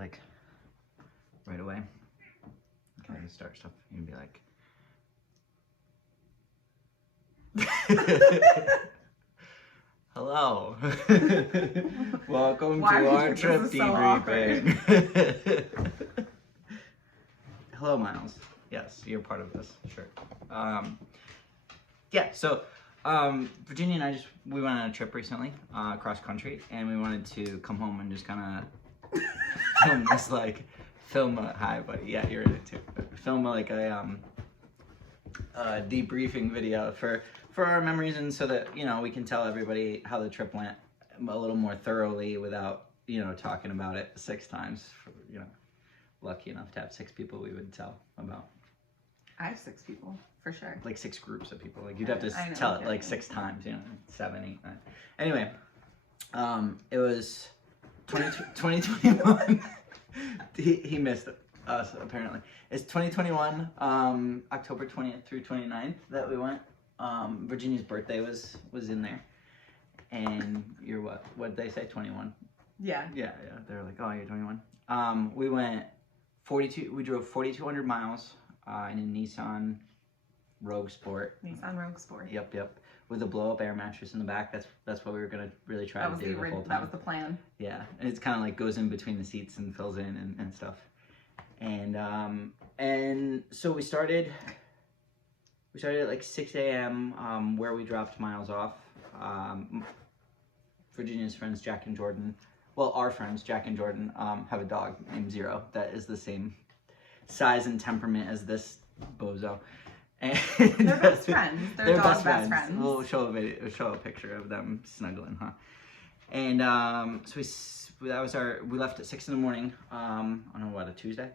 like right away. Okay, you start stuff. You'd be like, hello. Welcome to our trip debriefing. Hello, Miles. Yes, you're part of this. Sure. Yeah. So, Virginia and I we went on a trip recently, cross country, and we wanted to come home and just kind of film a hi, buddy. Yeah, you're in it too. Film like a debriefing video for our memories, and so that we can tell everybody how the trip went a little more thoroughly without talking about it 6 times. Lucky enough to have 6 people we would tell about. I have 6 people for sure. Like 6 groups of people. Like you'd have to tell it like 6 times. 7, 8, 9. Anyway, it was 2021. he missed us apparently. It's 2021, October 20th through 29th that we went. Virginia's birthday was in there, and you're what did they say, 21? Yeah. They were like, oh, you're 21. We went 42. We drove 4,200 miles in a Nissan Rogue Sport. Yep. With a blow-up air mattress in the back. That's what we were gonna really try to do the whole time. That was the plan. Yeah, and it's kind of like goes in between the seats and fills in and stuff. And so we started at like 6 a.m. Where we dropped Miles off. Virginia's friends Jack and Jordan, well, our friends Jack and Jordan have a dog named Zero that is the same size and temperament as this bozo. And they're best friends. They're dog best friends. We'll show a picture of them snuggling, huh? And so we left at 6 in the morning on a Tuesday?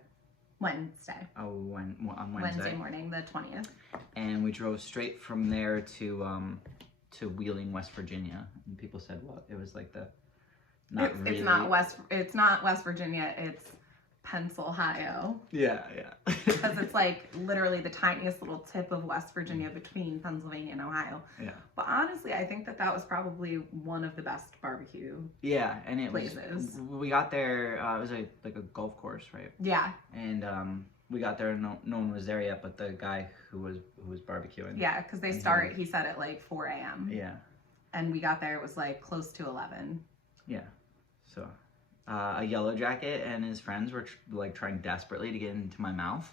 Wednesday. Oh, on Wednesday. Wednesday morning, the 20th. And we drove straight from there to Wheeling, West Virginia. And people said, what? It was like It's not West Virginia. It's Pennsylvania. Yeah. Because it's like literally the tiniest little tip of West Virginia between Pennsylvania and Ohio. Yeah. But honestly, I think that was probably one of the best barbecue. Yeah, and it places. We got there. It was like a golf course, right? Yeah. And we got there and no one was there yet, but the guy who was barbecuing. Yeah, because they start. He said at like 4 a.m. Yeah. And we got there. It was like close to 11. Yeah. So. A Yellow Jacket and his friends were trying desperately to get into my mouth.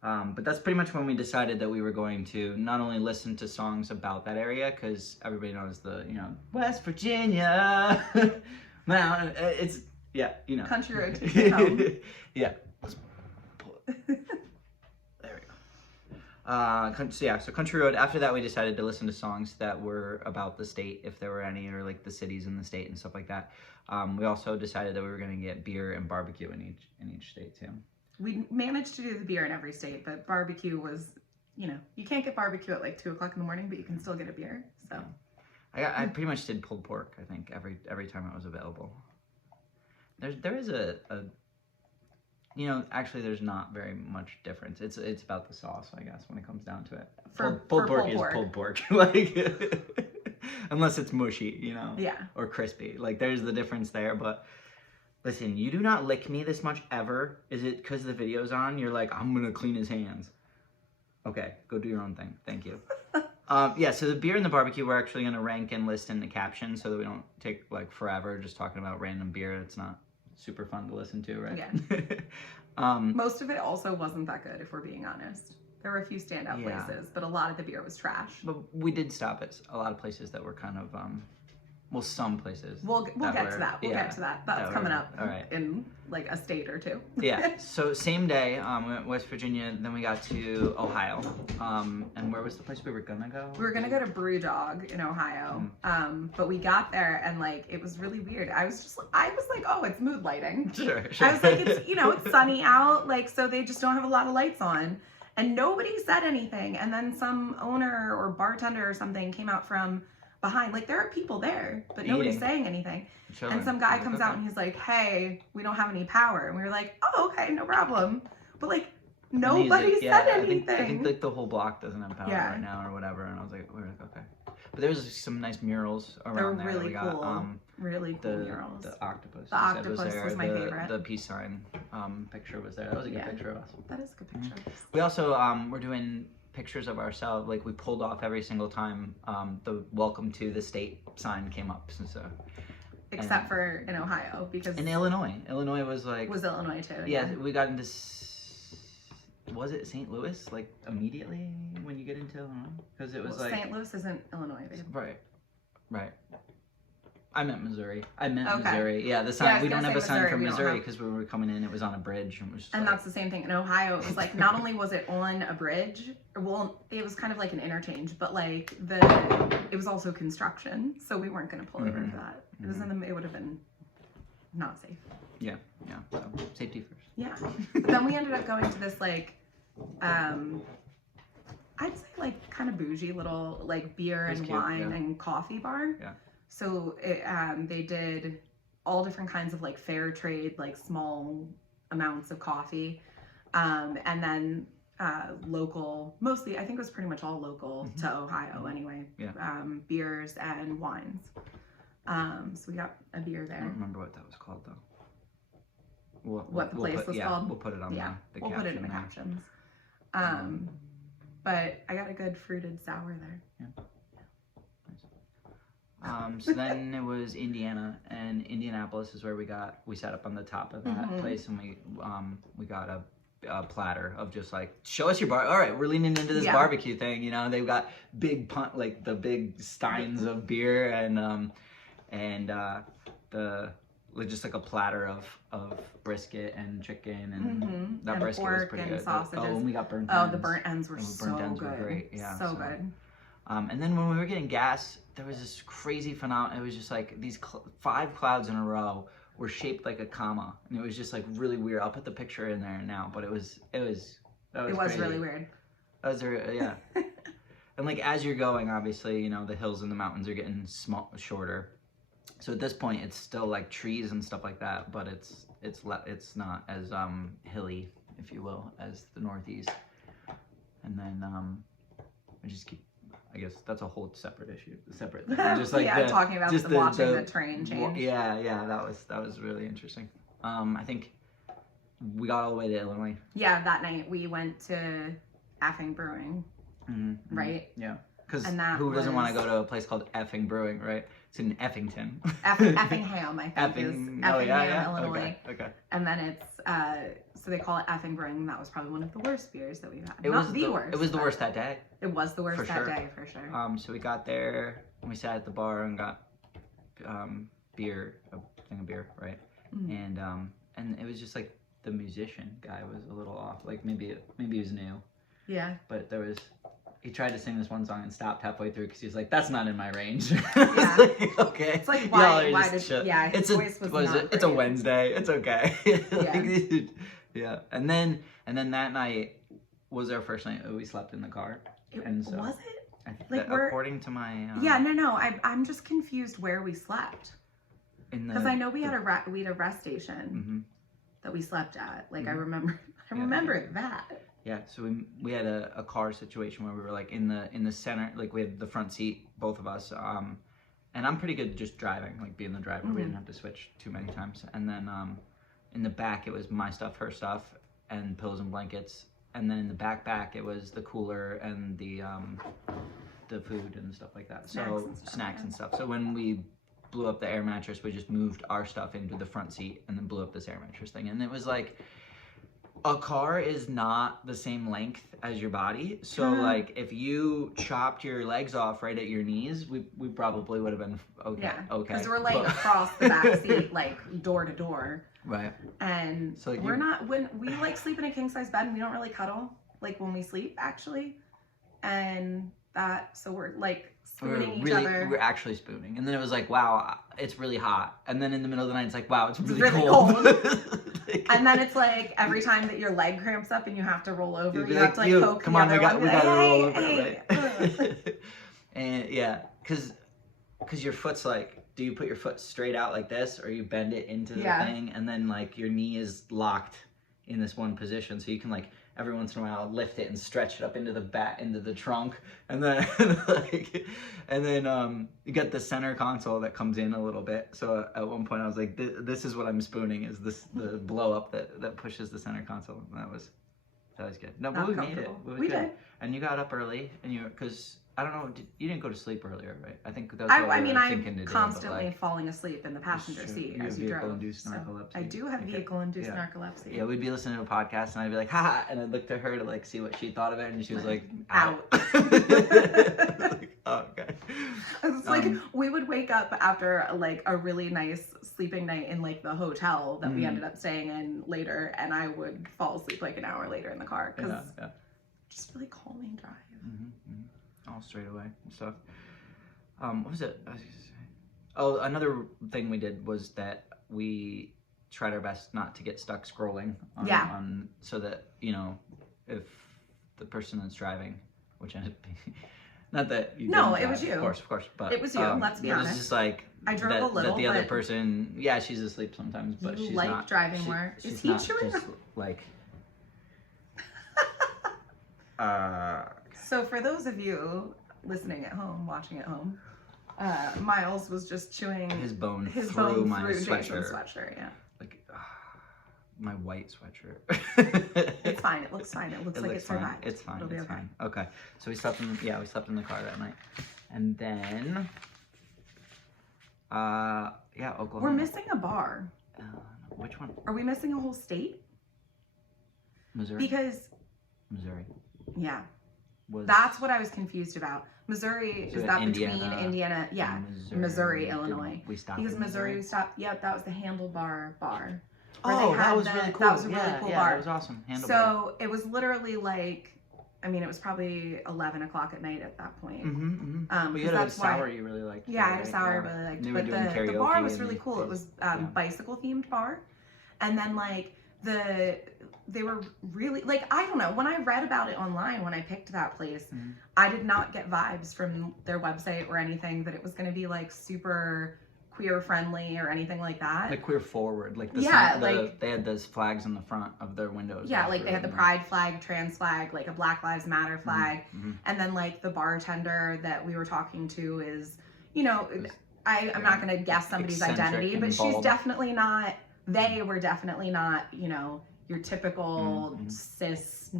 But that's pretty much when we decided that we were going to not only listen to songs about that area, because everybody knows the, West Virginia mountain. It's, Country road to your home. Yeah. There we go. So Country Road. After that, we decided to listen to songs that were about the state, if there were any, or like the cities in the state and stuff like that. We also decided that we were going to get beer and barbecue in each state too. We managed to do the beer in every state, but barbecue was, you can't get barbecue at like 2 o'clock in the morning, but you can still get a beer. So I pretty much did pulled pork. I think every time it was available. There is actually there's not very much difference. It's about the sauce, I guess, when it comes down to it. Pulled pork is pulled pork, like. Unless it's mushy, Yeah. Or crispy. Like, there's the difference there, but listen, you do not lick me this much ever. Is it because the video's on? You're like, I'm going to clean his hands. Okay, go do your own thing. Thank you. So the beer and the barbecue, we're actually going to rank and list in the caption so that we don't take, forever just talking about random beer. It's not super fun to listen to, right? Yeah. Most of it also wasn't that good, if we're being honest. There were a few standout places, but a lot of the beer was trash. But we did stop at a lot of places that were kind of, some places. We'll get to that. We'll get to that. That's coming up in like a state or two. Yeah. So same day, we went West Virginia, then we got to Ohio. And where was the place we were gonna go? We were gonna go to Brewdog in Ohio. But we got there and it was really weird. I was like, oh, it's mood lighting. Sure. I was like, it's sunny out, so they just don't have a lot of lights on. And nobody said anything. And then some owner or bartender or something came out from behind. There are people there, but nobody's saying anything. Chilling. And some guy comes out and he's like, hey, we don't have any power. And we were like, oh, okay, no problem. But nobody said anything. I think the whole block doesn't have power right now or whatever. And I was like, okay. But there's some nice murals around there. They're really cool. really cool murals. The octopus. The octopus was my favorite. The peace sign picture was there. That was a good picture of us. That is a good picture of us. We also we're doing pictures of ourselves. Like we pulled off every single time the welcome to the state sign came up. So except for in Ohio, because in Illinois was like Illinois too. Yeah, we got into was it St. Louis like immediately when you get into Illinois? Because it was like St. Louis isn't Illinois, babe. Right. I meant Missouri. Missouri. Yeah, the sign. We don't have a sign for Missouri because when we were coming in, it was on a bridge. And that's the same thing in Ohio. It was like not only was it on a bridge, well, it was kind of like an interchange, but like it was also construction, so we weren't going to pull over for that. It was it would have been not safe. Yeah. So safety first. Yeah. But then we ended up going to this like, I'd say like kind of bougie little like beer and wine and coffee bar. Yeah. So they did all different kinds of like fair trade, like small amounts of coffee, and then local, mostly I think it was pretty much all local to Ohio anyway. Yeah. Beers and wines. So we got a beer there. I don't remember what that was called though. What the place was called? We'll put it on the we'll put it in the captions. But I got a good fruited sour there. Yeah. So then it was Indiana, and Indianapolis is where we sat up on the top of that place, and we got a platter of just like, show us your bar. All right, we're leaning into this barbecue thing. You know, they've got big like the big steins of beer and just like a platter of brisket and chicken and that and brisket was pretty good. Sausages. Oh, and we got burnt ends. Oh, the burnt ends were so good. Were great. Yeah, so good. And then when we were getting gas, there was this crazy phenomenon. It was just like these 5 clouds in a row were shaped like a comma, and it was just like really weird. I'll put the picture in there now, but it was crazy. Really weird. That was yeah. And like as you're going, obviously, you know, the hills and the mountains are getting shorter. So at this point, it's still like trees and stuff like that, but it's not as hilly, if you will, as the Northeast. And then we just keep. I guess that's a whole separate issue, separate thing. Just like talking about watching the terrain change. Yeah, that was really interesting. I think we got all the way to Illinois. Yeah, that night we went to Effing Brewing, right? Yeah, because who doesn't want to go to a place called Effing Brewing, right? It's in Effington. Effingham, I think, is Effingham, Illinois. Okay. And then it's, so they call it Effing Brewing. That was probably one of the worst beers that we've had. It was the worst that day. It was the worst that day, for sure. So we got there, and we sat at the bar and got beer, a thing of beer, right? And it was just like the musician guy was a little off. Like maybe he was new. Yeah. But he tried to sing this one song and stopped halfway through because he was like, "That's not in my range." Yeah. Like, okay. It's like why did his voice was not great. It's a Wednesday. It's okay. Yeah. And then that night was our first night we slept in the car. Was it? I think according to my no. I'm just confused where we slept. Because I know we had a rest station that we slept at. Like I remember that. Yeah, so we had a car situation where we were like in the center, like we had the front seat, both of us, and I'm pretty good just driving, like being the driver. We didn't have to switch too many times. And then in the back it was my stuff, her stuff, and pillows and blankets. And then in the back it was the cooler and the food and stuff like that. Snacks and stuff. So when we blew up the air mattress, we just moved our stuff into the front seat and then blew up this air mattress thing. And it was like, a car is not the same length as your body. So like if you chopped your legs off right at your knees, we probably would have been okay. Yeah. Okay. Because we're laying across the back seat, like door to door. Right. And so we're not, when we like sleep in a king size bed and we don't really cuddle like when we sleep actually. And so we're like spooning each other. We're actually spooning. And then it was like, wow, it's really hot. And then in the middle of the night, it's like, wow, it's really cold. And then it's like every time that your leg cramps up and you have to roll over, you have to like poke come on, we got to roll over, right? And yeah, because your foot's like, do you put your foot straight out like this or you bend it into the thing and then like your knee is locked in this one position, so you can like every once in a while lift it and stretch it up into the trunk, and then like, and then you get the center console that comes in a little bit. So at one point I was like, this is what I'm spooning, is the blow up that pushes the center console. And that was good. No, but we made it. We did. And you got up early, and because I don't know, you didn't go to sleep earlier, right? I think that's what I we mean, were I'm thinking to do, constantly like, falling asleep in the passenger seat as you drove. Vehicle-induced So narcolepsy. I do have vehicle-induced narcolepsy. Yeah, we'd be listening to a podcast, and I'd be like, ha, and I'd look to her to like see what she thought of it, and she was like, out. Like, oh, okay. It's like we would wake up after like a really nice sleeping night in like the hotel that we ended up staying in later, and I would fall asleep like an hour later in the car because just really calming drive. All straight away and stuff. What was it? Oh, another thing we did was that we tried our best not to get stuck scrolling on so that, you know, if the person that's driving, which ended up being, not that you didn't drive, was you. Of course, but it was you. Let's be honest. It's just like I drove a little. That the other person, she's asleep sometimes, but she's like not driving more. Is he chewing? Just, like. So for those of you listening at home, watching at home, Miles was just chewing his bone through my Jason's sweatshirt. Yeah. Like my white sweatshirt. It's fine. It looks fine. It looks like it survived. It's fine. It'll be okay. Fine. Okay. So we slept in the car that night, and then Oklahoma. We're missing a bar. Which one? Are we missing a whole state? Missouri. Because Missouri. Yeah. That's what I was confused about. Missouri, is that between Indiana? Yeah. Missouri, Illinois. We stopped. Because Missouri, we stopped. Yep, that was the Handlebar Bar. Oh, that was really cool. That was a really cool bar. That was awesome. Handlebar. So it was literally like, I mean, it was probably 11 o'clock at night at that point. But you had a sour you really liked. Yeah, I had a sour I really liked. But the bar was really cool. It was bicycle themed bar, and then like they were really, like, I don't know, when I read about it online, when I picked that place, I did not get vibes from their website or anything that it was going to be like super queer friendly or anything like that. Like queer forward, like they had those flags on the front of their windows. Yeah, like they had the pride flag, trans flag, like a Black Lives Matter flag, and then like the bartender that we were talking to is, you know, I'm not going to guess somebody's identity, but she's definitely not. They were definitely not, you know, your typical cis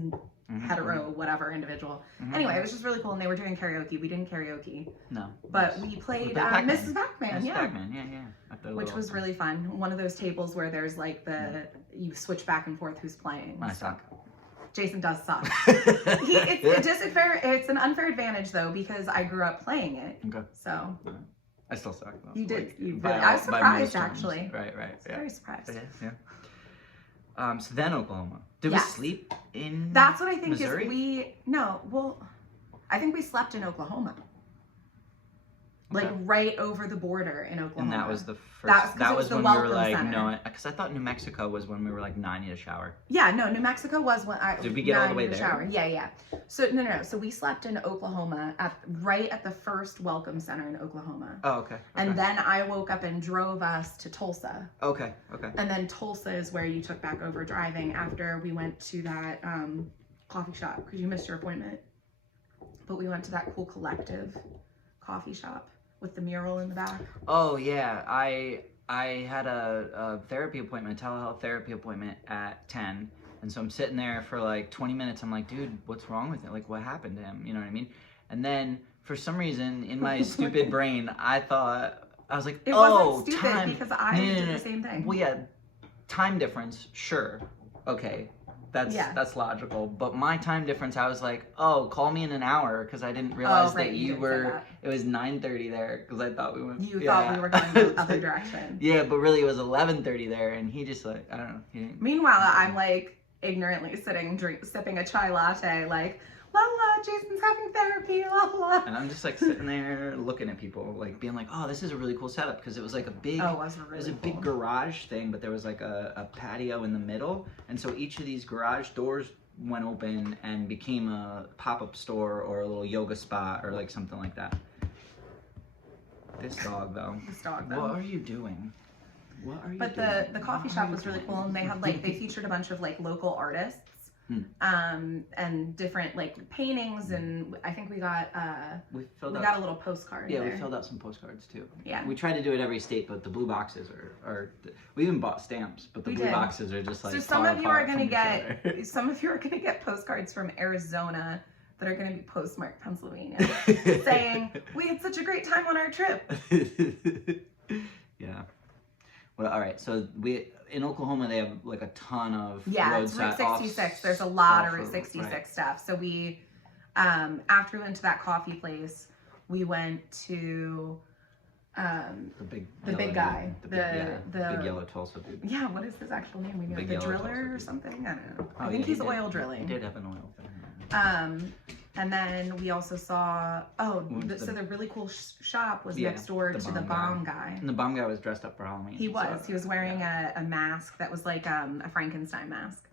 hetero whatever individual. Anyway, it was just really cool, and they were doing karaoke. We didn't karaoke. No. But we played Mrs. Pac-Man. Which was really fun. One of those tables where there's like you switch back and forth who's playing. I suck. Jason does suck. It's an unfair advantage though because I grew up playing it. Okay. So. I still suck though. You did. I was surprised actually. Right. Very surprised. Yeah. So then Oklahoma. Did we sleep in That's what I think Missouri? I think we slept in Oklahoma. Like right over the border in Oklahoma. And that was the first. That was when we were like, no, because I thought New Mexico was when we were like, nah, I need a shower. Yeah, no, New Mexico was when I. Did we get all the way there? Shower. Yeah. So no. So we slept in Oklahoma right at the first welcome center in Oklahoma. Oh, okay. And then I woke up and drove us to Tulsa. Okay. And then Tulsa is where you took back over driving after we went to that coffee shop because you missed your appointment. But we went to that cool Collective coffee shop with the mural in the back. Oh yeah, I had a therapy appointment, telehealth therapy appointment at 10, and so I'm sitting there for like 20 minutes. I'm like, dude, what's wrong with it? Like, what happened to him? You know what I mean? And then for some reason in my stupid brain, I was like, it wasn't stupid time. Because I did the same thing. Well, yeah, time difference, sure, okay. That's logical, but my time difference, I was like, oh, call me in an hour, because I didn't realize that you were, it was 9:30 there, because I thought we went. You thought we were going the other direction. Yeah, but really it was 11:30 there, and he just like, I don't know. Meanwhile, I'm like ignorantly sipping a chai latte, like, la la, Jason's having therapy, la la. And I'm just like sitting there looking at people, like being like, oh, this is a really cool setup, because it was like a big, it was a big garage thing, but there was like a patio in the middle, and so each of these garage doors went open and became a pop-up store or a little yoga spot or like something like that. This dog though. This dog though. What are you doing? What are you But doing? the coffee shop was really cool, and they had like they featured a bunch of like local artists, and different like paintings, and I think we got a little postcard. Yeah, there. we filled out some postcards too. Yeah. We tried to do it every state, but the blue boxes are we even bought stamps, but the blue boxes are just like. So some of you are gonna get postcards from Arizona that are gonna be postmarked Pennsylvania, saying we had such a great time on our trip. Yeah. Well, all right. So in Oklahoma they have like a ton of it's Route 66. There's a lot of Route 66 stuff. So we, after we went to that coffee place, we went to the big guy, the big yellow Tulsa dude. Yeah, what is his actual name? The driller or something? I don't know. I think he's oil drilling. He did have an oil thing. And then we also saw, so the really cool shop was next door to the bomb guy. And the bomb guy was dressed up for Halloween. He was wearing a mask that was like a Frankenstein mask.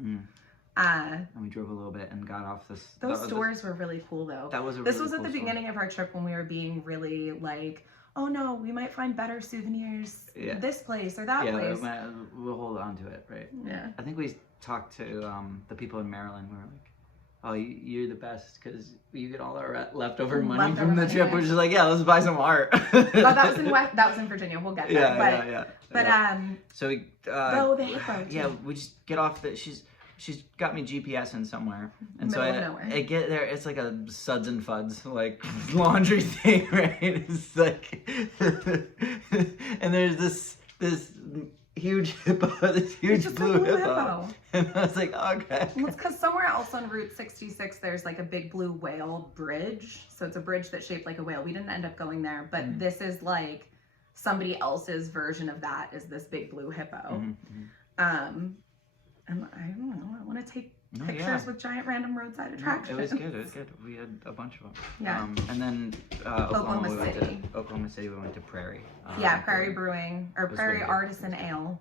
And we drove a little bit and got off this. Those stores were really cool though. This was at the beginning of our trip when we were being really like, oh no, we might find better souvenirs this place or that place. Yeah, we'll hold on to it, right? Yeah. I think we talked to the people in Maryland. We were like, oh, you're the best because you get all our leftover money from the trip. We're just like, yeah, let's buy some art. That was in Virginia. We'll get there. So we. The hippo. Yeah, we just get off the. She's got me GPSing somewhere, and Middle so of nowhere. I get there. It's like a suds and fuds like laundry thing, right? It's like, and there's this huge hippo, this huge blue hippo. And I was like, oh, okay. Well, it's because somewhere else on Route 66, there's like a big blue whale bridge. So it's a bridge that's shaped like a whale. We didn't end up going there, but this is like somebody else's version of that is this big blue hippo. And I don't know, I want to take pictures with giant random roadside attractions. It was good. We had a bunch of them. Yeah. And then Oklahoma City, we went to Prairie. Prairie Brewing, or Prairie Artisan Ale.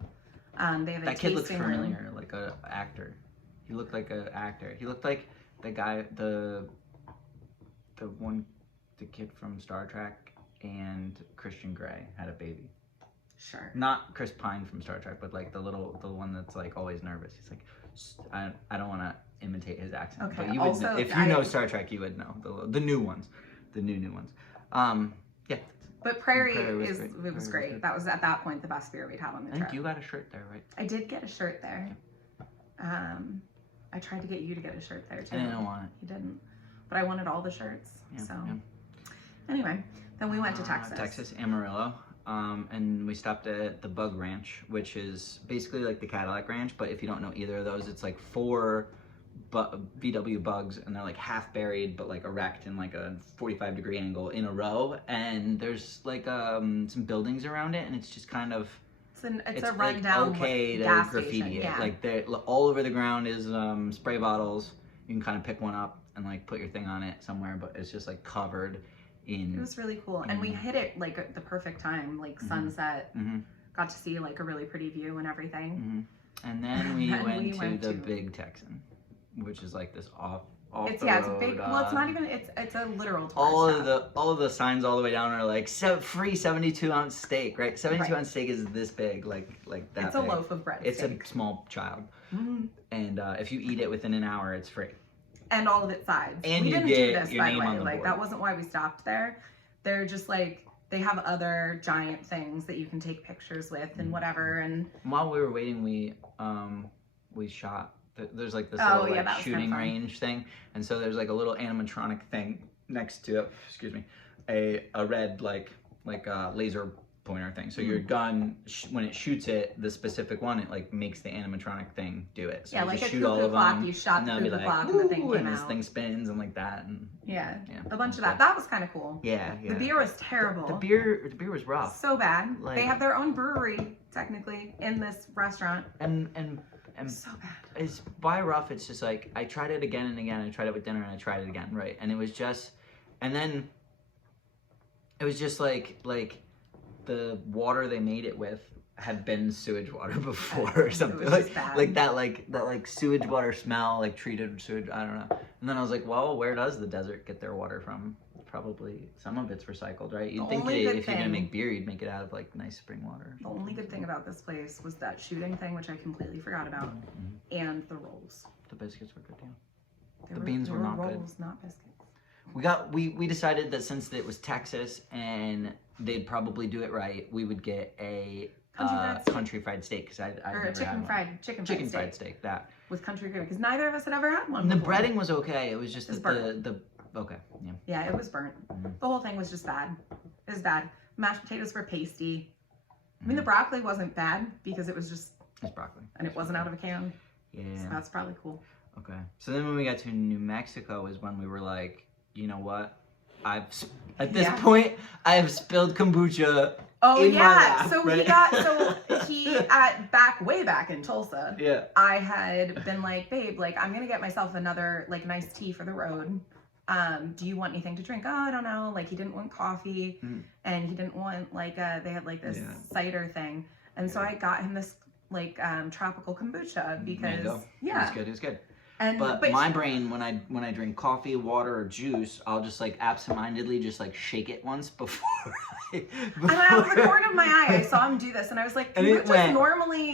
They have a that kid looked tasting familiar, room. like an actor. He looked like an actor. He looked like the guy, the kid from Star Trek and Christian Grey had a baby. Sure. Not Chris Pine from Star Trek, but like the one that's like always nervous. He's like, I don't want to imitate his accent. Okay. But you would know, if you know Star Trek, you would know the new ones, the new ones. Yeah. But Prairie was great. That was at that point the best beer we'd had on the trip. I think you got a shirt there, right? I did get a shirt there. I tried to get you to get a shirt there too. I didn't want it. You didn't. But I wanted all the shirts. Anyway, then we went to Texas. Amarillo. And we stopped at the Bug Ranch, which is basically like the Cadillac Ranch, but if you don't know either of those, it's like 4 VW bugs, and they're like half buried, but like erect in like a 45-degree angle in a row, and there's like some buildings around it, and it's just kind of it's a rundown gas graffiti station, it. Like all over the ground is spray bottles. You can kind of pick one up and like put your thing on it somewhere, but it's just like covered. It was really cool, and we hit it like at the perfect time, like sunset. Got to see like a really pretty view and everything. And then we went to the Big Texan, which is like this off it's the road. It's a big. Well, it's not even. It's a literal tourist stop. All of the signs all the way down are like free 72-ounce steak, right? 72-ounce steak is this big, like that. It's a loaf of bread. It's a small child, and if you eat it within an hour, it's free. And all of its sides. And we didn't do this, by the way. Like, that wasn't why we stopped there. They're just like, they have other giant things that you can take pictures with and whatever. And while we were waiting, we shot. There's like this little shooting range thing, and so there's like a little animatronic thing next to it. Excuse me, a red like laser pointer thing. So your gun, when it shoots it, the specific one, it like makes the animatronic thing do it. So yeah, you like just a shoot all of clock, them, you shot the cuckoo clock and the thing came and this out. thing spins and like that, and a bunch of that. That was kind of cool. Yeah. The beer was terrible. The beer was rough. So bad. Like, they have their own brewery technically in this restaurant. And so bad. It's by rough. It's just like I tried it again and again. I tried it with dinner and I tried it again, right? And it was just, and then it was just like the water they made it with had been sewage water before or something. It was just bad. Like that sewage water smell, like treated sewage. I don't know. And then I was like, well, where does the desert get their water from? probably some of it's recycled, right? The You'd think only good if you're gonna thing- make beer, you'd make it out of like nice spring water. The only good thing about this place was that shooting thing, which I completely forgot about, and the rolls. The biscuits were good, yeah. The beans were not good. rolls, not biscuits. We decided that since it was Texas and they'd probably do it right, we would get a country fried steak because I or never a chicken fried steak that with country gravy because neither of us had ever had one. and the before. breading was okay. It was just It's the okay, yeah. Yeah, it was burnt. The whole thing was just bad. It was bad. Mashed potatoes were pasty. I mean, the broccoli wasn't bad because it was just It's broccoli and it wasn't out of a can. Yeah. So that's probably cool. Okay. So then when we got to New Mexico is when we were like, you know what? At this point, I have spilled kombucha. Oh in my yeah. lap, So right? he way back in Tulsa. Yeah. I had been like, babe, like I'm gonna get myself another like nice tea for the road. Do you want anything to drink? Oh, I don't know. Like he didn't want coffee, and he didn't want like they had like this cider thing, and so I got him this like tropical kombucha because Mango. It was good. And but my brain when I drink coffee, water, or juice, I'll just like absentmindedly just like shake it once before. And out of the corner of my eye, I saw him do this, and I was like, kombucha's normally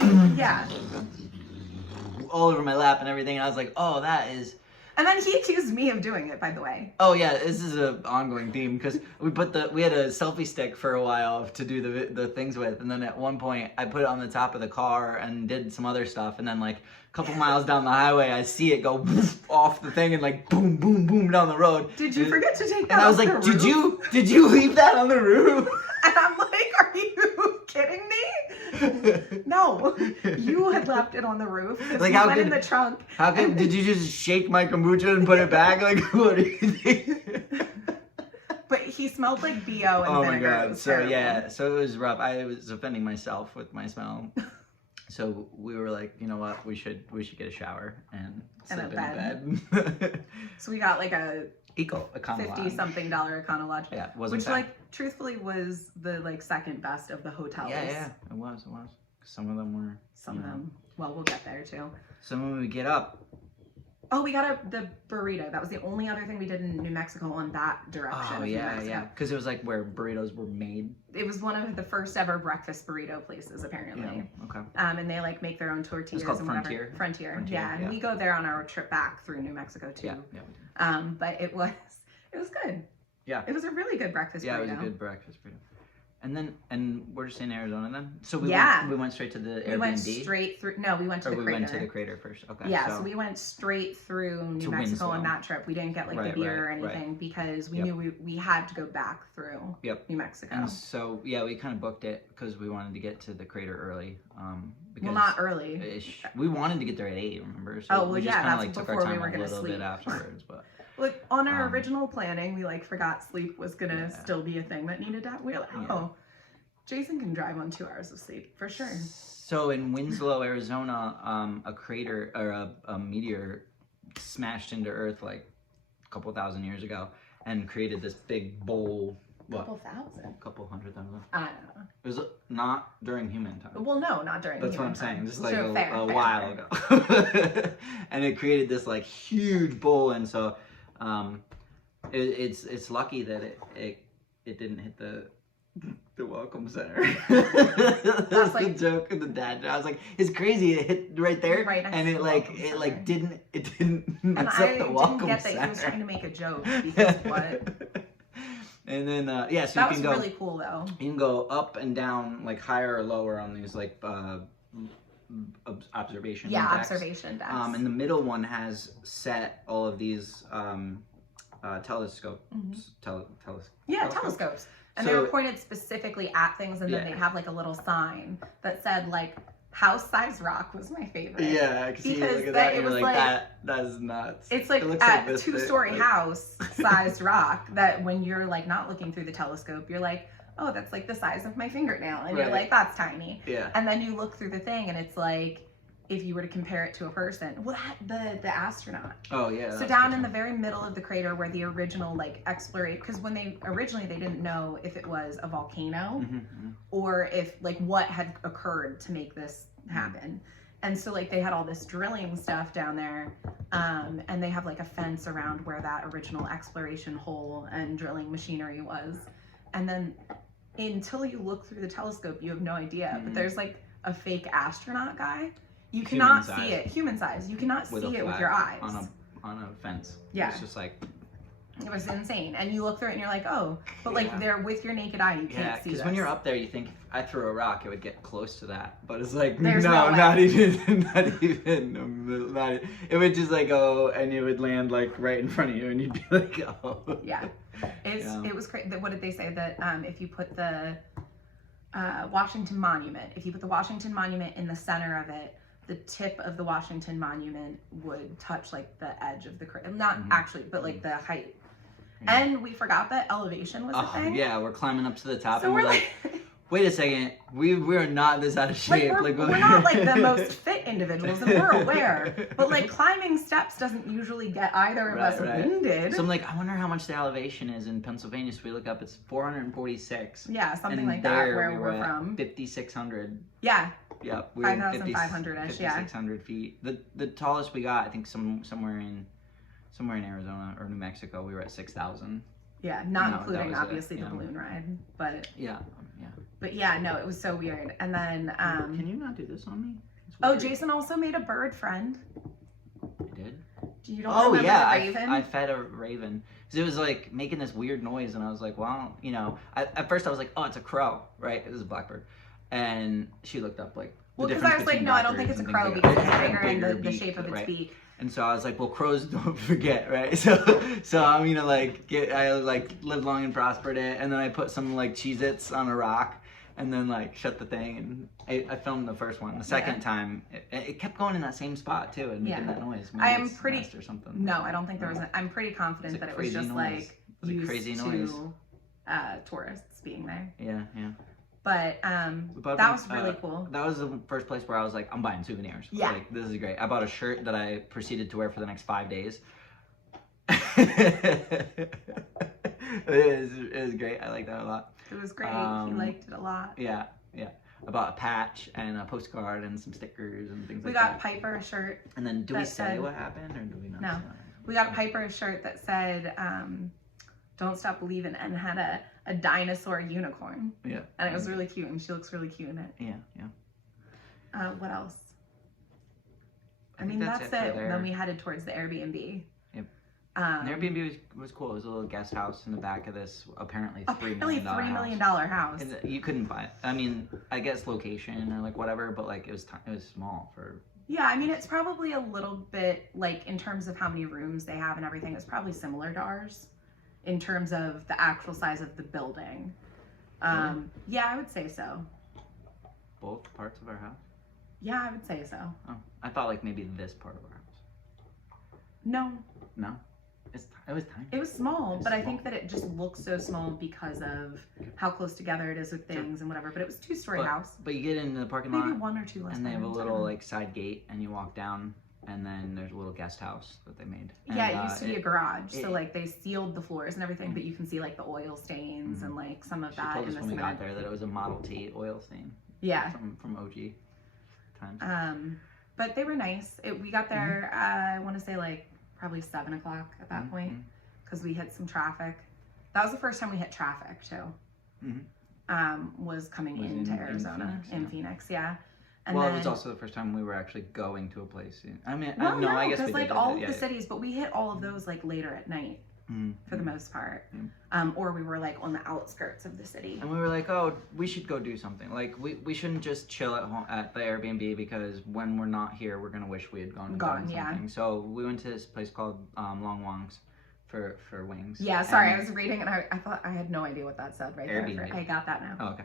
all over my lap and everything. And I was like, oh, that is. And then he accused me of doing it, by the way. Oh yeah, this is an ongoing theme because we had a selfie stick for a while to do the things with, and then at one point I put it on the top of the car and did some other stuff, and then like a couple miles down the highway I see it go off the thing and like boom boom boom down the road. Did you forget to take that? And I was like, did you leave that on the roof? And I'm like, are you kidding me? No, you had left it on the roof. Like how went in the trunk. How come did you just shake my kombucha and put it back? Like what do you think? But he smelled like BO and vinegar. My It god! was So terrible. yeah, so it was rough. I was offending myself with my smell. So we were like, you know what? We should get a shower and sleep in bed. So we got like a Econo Lodge. $50-something Econo Lodge. Yeah, it wasn't which bad. like truthfully was the like second best of the hotels. Yeah, it was. Some of them were. Some of them. Well, we'll get there too. So when we get up. Oh, we got the burrito. That was the only other thing we did in New Mexico on that direction. Oh yeah. Because it was like where burritos were made. It was one of the first ever breakfast burrito places, apparently. Yeah. Okay. And they like make their own tortillas. It's called and Frontier. Frontier. Yeah, and we go there on our trip back through New Mexico too. Yeah. But it was good. Yeah. It was a really good breakfast burrito. Yeah, it was a good breakfast burrito. And we're just in Arizona then. So we went straight to the Airbnb. We went straight through. No, we went to the crater. We went to the crater first. Okay. Yeah, so we went straight through New Mexico on that trip. We didn't get like the beer or anything because we knew we had to go back through New Mexico. And so we kind of booked it because we wanted to get to the crater early. Because not early. We wanted to get there at 8. Remember? So we just kind of like took our time a little bit afterwards, but. Look, on our original planning, we like forgot sleep was gonna still be a thing that needed to happen. We were like, Jason can drive on 2 hours of sleep for sure. So in Winslow, Arizona, a crater or a meteor smashed into Earth like a couple thousand years ago and created this big bowl. Couple thousand? Couple 100,000. I don't know. It was not during human time. Well, no, not during That's human what I'm time. saying. Just like fair, a while ago. And it created this like huge bowl, and so it's lucky that it didn't hit the welcome center. That's like, the joke of the dad joke. I was like, it's crazy. It hit right there, and it didn't mess up the welcome center. And I didn't get that he was trying to make a joke because what? And then so you can was go. Really cool though. You can go up and down, like higher or lower on these like observation decks. Observation decks. And the middle one has set all of these telescopes. Telescopes. And they were pointed specifically at things, and then they'd have like a little sign that said like house size rock was my favorite. Yeah, because you look at that, you're like that is nuts. It's like a 2-story house sized rock that when you're like not looking through the telescope, you're like, oh, that's like the size of my fingernail, and you're like, that's tiny. Yeah. And then you look through the thing, and it's like, if you were to compare it to a person, well, the astronaut. Oh yeah. So down in the very middle of the crater where the original like exploration, because when they didn't know if it was a volcano or if like what had occurred to make this happen. And so like they had all this drilling stuff down there, and they have like a fence around where that original exploration hole and drilling machinery was. And then until you look through the telescope, you have no idea. But there's like a fake astronaut guy. You cannot see it, human size. You cannot see it with your eyes. On a fence. Yeah. It's just like... It was insane. And you look through it and you're like, oh, but like they're with your naked eye, you can't see this. Because when you're up there, you think if I threw a rock, it would get close to that. But it's like, There's no, no way. not even, it would just like go and it would land like right in front of you and you'd be like, oh. Yeah. It was crazy. What did they say? That if you put the Washington Monument, if you put the Washington Monument in the center of it, the tip of the Washington Monument would touch like the edge of the not actually, but like the height. And we forgot that elevation was a thing. Yeah, we're climbing up to the top, so and we're like, wait a second, we're not this out of shape. Like, we're not like the most fit individuals, and we're aware. But like climbing steps doesn't usually get either of us winded. So I'm like, I wonder how much the elevation is in Pennsylvania. So we look up, it's 446. Yeah, something like that. Where we're from, 5,600. Yeah. Yep, 5,500-ish. Yeah. 5,600 feet. The tallest we got, I think, somewhere in Arizona or New Mexico, we were at 6,000. Yeah, not including obviously the balloon ride, but yeah. But yeah, no, it was so weird. And then can you not do this on me? Oh, Jason also made a bird friend. I did. You don't remember the raven? I fed a raven. Because it was like making this weird noise, and I was like, well, you know, at first I was like, oh, it's a crow, right? It was a blackbird, and she looked up like. Well, because I was like, no, I don't think it's a crow because it's bigger in the shape of its beak. And so I was like, well, crows don't forget, right? So I'm gonna like I like lived long and prospered it, and then I put some like Cheez-Its on a rock, and then like shut the thing, and I filmed the first one. The second time, it kept going in that same spot too, and making that noise. Maybe I am pretty or something. No, I don't think there was. I'm pretty confident that it was just noise. like used crazy to noise. Tourists being there. Yeah. But that was really cool. That was the first place where I was like, I'm buying souvenirs. Yeah. Like, this is great. I bought a shirt that I proceeded to wear for the next 5 days. It was great. I like that a lot. It was great. He liked it a lot. Yeah. I bought a patch and a postcard and some stickers and things like that. We got Piper a shirt. And then do we say what happened or do we not? No. We got Piper a shirt that said, don't stop believing, and had a dinosaur unicorn. Yeah. And it was really cute, and she looks really cute in it. Yeah. What else? I mean, that's it. Then we headed towards the Airbnb. Yep. The Airbnb was cool. It was a little guest house in the back of this apparently $3 million house. You couldn't buy it. I mean, I guess location or like whatever, but like it was small for. Yeah, I mean, it's probably a little bit like in terms of how many rooms they have and everything. It's probably similar to ours. In terms of the actual size of the building. Really? Yeah, I would say so. Both parts of our house? Yeah, I would say so. Oh, I thought like maybe this part of our house. No. It was tiny. It was small, but I think that it just looks so small because of how close together it is with things and whatever. But it was a two-story house. But you get into the parking lot. Maybe one or two less. And they have a little like side gate, and you walk down. And then there's a little guest house that they made. Yeah, it used to be a garage. So like they sealed the floors and everything, but you can see like the oil stains and like some of that. She told us when we got there that it was a Model T oil stain. Yeah. From OG times. But they were nice. We got there, I want to say like probably 7 o'clock at that point because we hit some traffic. That was the first time we hit traffic too. Was coming into Arizona in Phoenix, yeah. And it was also the first time we were actually going to a place. I mean, I guess we did. Like all of the cities, but we hit all of those like later at night for the most part. Or we were like on the outskirts of the city. And we were like, oh, we should go do something. Like we shouldn't just chill at home at the Airbnb because when we're not here, we're gonna wish we had gone and done something. So we went to this place called Long Wong's for wings. Yeah, sorry, I was reading and I thought I had no idea what that said right Airbnb. there. I got that now. Oh, okay.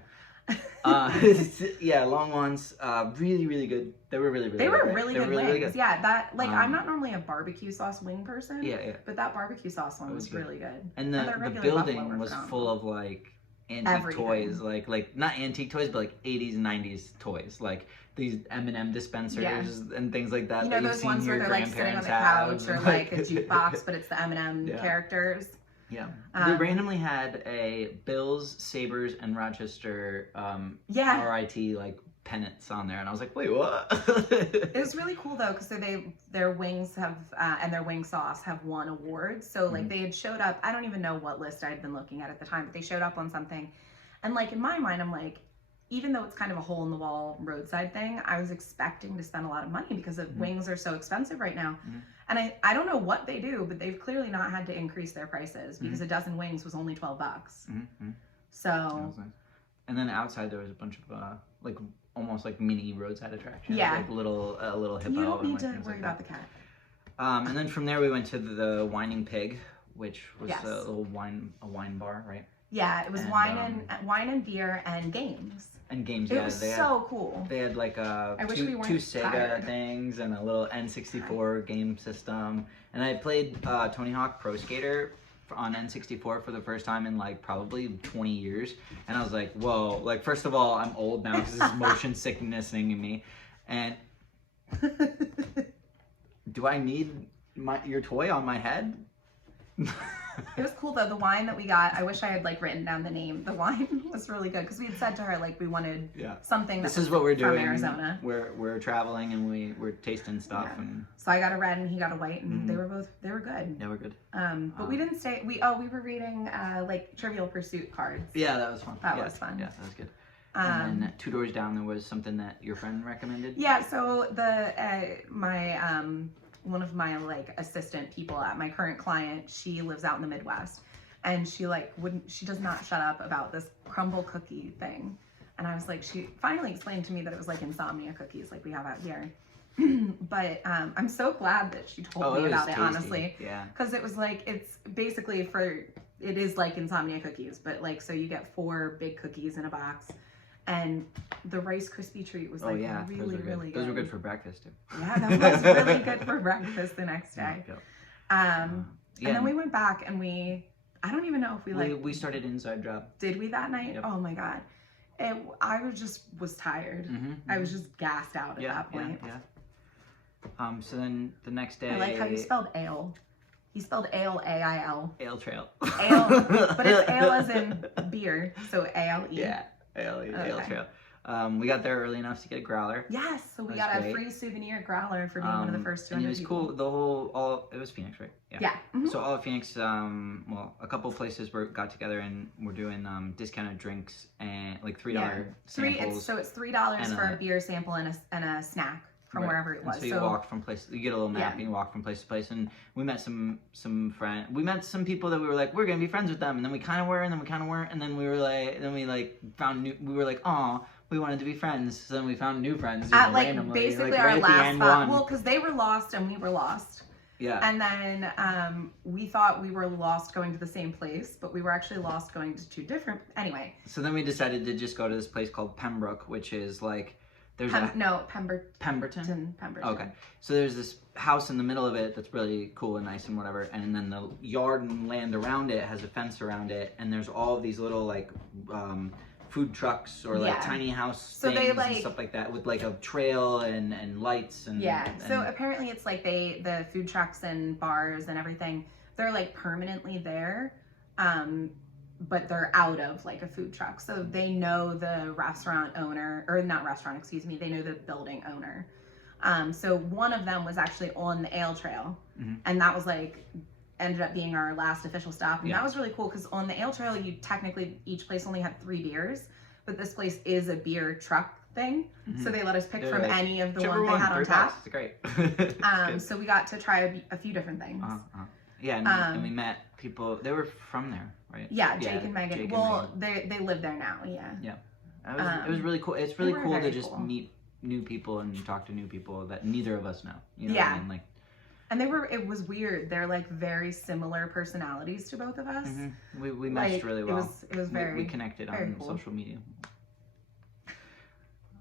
Yeah, long ones, really, really good. They were really, really They good. were really good wings. Yeah, that like I'm not normally a barbecue sauce wing person. Yeah. But that barbecue sauce one was really good. And the building was full of like antique toys, like not antique toys, but like 80s and 90s toys, like these M&M dispensers and things like that. You know those ones where they're like sitting on the couch or like a jukebox, but it's the M&M characters. Yeah. They randomly had a Bills, Sabres, and Rochester RIT like pennants on there, and I was like, wait, what? It was really cool though, because their wings have and their wing sauce have won awards. So like they had showed up. I don't even know what list I'd been looking at the time, but they showed up on something, and like in my mind, I'm like, even though it's kind of a hole in the wall roadside thing, I was expecting to spend a lot of money because wings are so expensive right now. And I don't know what they do, but they've clearly not had to increase their prices because a dozen wings was only $12. So. Nice. And then outside there was a bunch of like almost like mini roadside attractions. Yeah. Like a little hippo. You don't need and to things worry like about that. the cat. And then from there we went to the Whining Pig, which was Yes. a little wine bar, right? Yeah, it was And, wine and beer and games. And games, It yeah. was they so cool. They had like wish two we weren't Sega tired. things and a little N64 game system. And I played Tony Hawk Pro Skater on N64 for the first time in like probably 20 years. And I was like, whoa, like first of all, I'm old now because this is motion sickness thing in me. And do I need your toy on my head? It was cool though. The wine that we got, I wish I had like written down the name. The wine was really good because we had said to her like we wanted something. This is what we're doing. From Arizona. We're traveling and we're tasting stuff. Yeah. And so I got a red and he got a white, and they were good. Yeah, we're good. But we didn't stay. We were reading like Trivial Pursuit cards. Yeah, that was fun. That was fun. Yeah, that was good. And then 2 doors down there was something that your friend recommended. Yeah. So one of my like assistant people at my current client, she lives out in the Midwest, and she does not shut up about this crumble cookie thing. And I was like, she finally explained to me that it was like insomnia cookies like we have out here. But I'm so glad that she told me about it, honestly. Yeah. Because it was like, it's basically it is like insomnia cookies, but like, so you get 4 big cookies in a box. And the Rice Krispie treat was like really good. Those were good for breakfast too. Yeah, that was really good for breakfast the next day. And then we went back and I don't even know if we started Inside Job. Did we that night? Yep. Oh my God. I was tired. I was just gassed out at that point. Yeah. So then the next day. I like how you spelled ale. He spelled ale, A-I-L. Ale Trail. Ale, but it's ale as in beer, so A-L-E. Yeah. Ale Trail. We got there early enough to get a growler. Yes, so we got a free souvenir growler for being one of the first 200 and it was people. cool. It was Phoenix, right? Yeah. Mm-hmm. So all of Phoenix, a couple places got together and we're doing discounted drinks and like $3 samples. It's $3 for a beer sample and a snack from wherever it was. And so you walk from place. You get a little map and you walk from place to place. And we met some friends. We met some people that we were like, we're gonna be friends with them. And then we kind of were, and then we kind of weren't. And then we were like, found new. We were like, oh, we wanted to be friends. So then we found new friends at like randomly, basically like, our right last spot. Well, because they were lost and we were lost. Yeah. And then we thought we were lost going to the same place, but we were actually lost going to 2 different. Anyway. So then we decided to just go to this place called Pembroke, which is like. Pemberton. Okay. So there's this house in the middle of it that's really cool and nice and whatever. And then the yard and land around it has a fence around it. And there's all of these little like food trucks or like tiny house things and stuff like that with like a trail and lights and so apparently it's like the food trucks and bars and everything, they're like permanently there. But they're out of like a food truck. So they know the restaurant owner, or not restaurant, excuse me, they know the building owner. So one of them was actually on the ale trail. And that was like, ended up being our last official stop. And that was really cool because on the ale trail, each place only had 3 beers, but this place is a beer truck thing. So they let us pick from any of the ones they had on tap. It's great. So we got to try a few different things. Yeah, and we met people, they were from there, right? Yeah, Jake and Megan. They live there now, Yeah. It was really cool. It's really cool to just meet new people and talk to new people that neither of us know. You know what I mean? Like, and it was weird. They're like very similar personalities to both of us. We matched really well. It was very we connected on social media.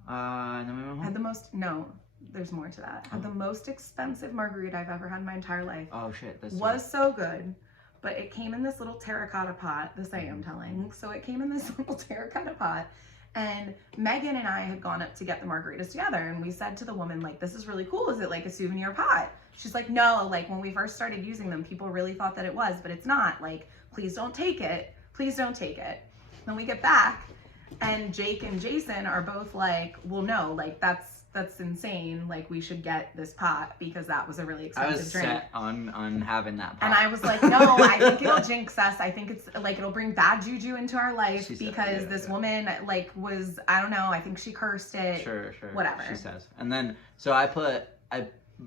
And then we went home. There's more to that. Had the most expensive margarita I've ever had in my entire life. Oh shit, so good, but it came in this little terracotta pot. This I am telling. So it came in this little terracotta pot, and Megan and I had gone up to get the margaritas together, and we said to the woman like, "This is really cool. Is it like a souvenir pot?" She's like, "No. Like when we first started using them, people really thought that it was, but it's not. Like, please don't take it. Please don't take it." Then we get back. And Jake and Jason are both like, well, no, like that's insane. Like we should get this pot because that was a really expensive drink. I was set on having that pot. And I was like, no, I think it'll jinx us. I think it's like it'll bring bad juju into our life because this woman like was, I don't know, I think she cursed it. Sure. Whatever. She says. And then so I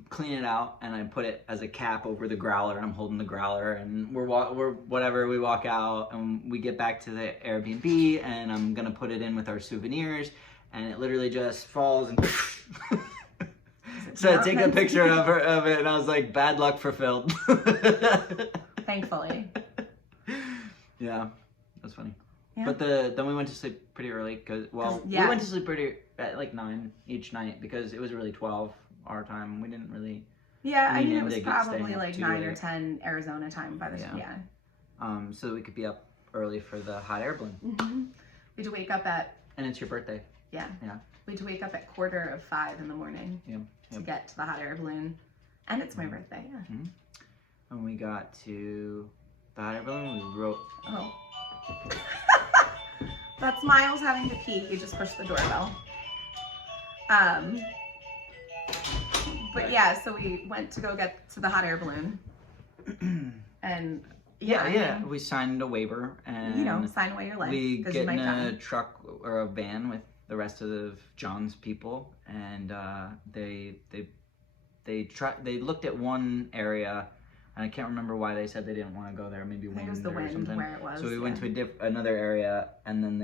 clean it out and I put it as a cap over the growler. I'm holding the growler and we're whatever, we walk out and we get back to the Airbnb and I'm gonna put it in with our souvenirs and it literally just falls and so I take a picture of it and I was like, bad luck fulfilled. Thankfully. Yeah, that's funny. Yeah. But then we went to sleep pretty early because we went to sleep at like 9 each night because it was really 12 our time. We didn't really. Yeah, I mean it was probably like 9 or 10 Arizona time by the time. Yeah. So that we could be up early for the hot air balloon. Mm-hmm. We had to wake up at. And it's your birthday. Yeah. We had to wake up at 4:45 in the morning. To get to the hot air balloon, and it's my birthday. Yeah. Mm-hmm. And we got to the hot air balloon. We wrote. Oh. That's Miles having to pee. He just pushed the doorbell. But yeah, so we went to go get to the hot air balloon, and we signed a waiver and sign away your life. We get in a truck or a van with the rest of John's people, and they looked at one area, and I can't remember why they said they didn't want to go there. Maybe wind or something. Where it was. So we went to another area, and then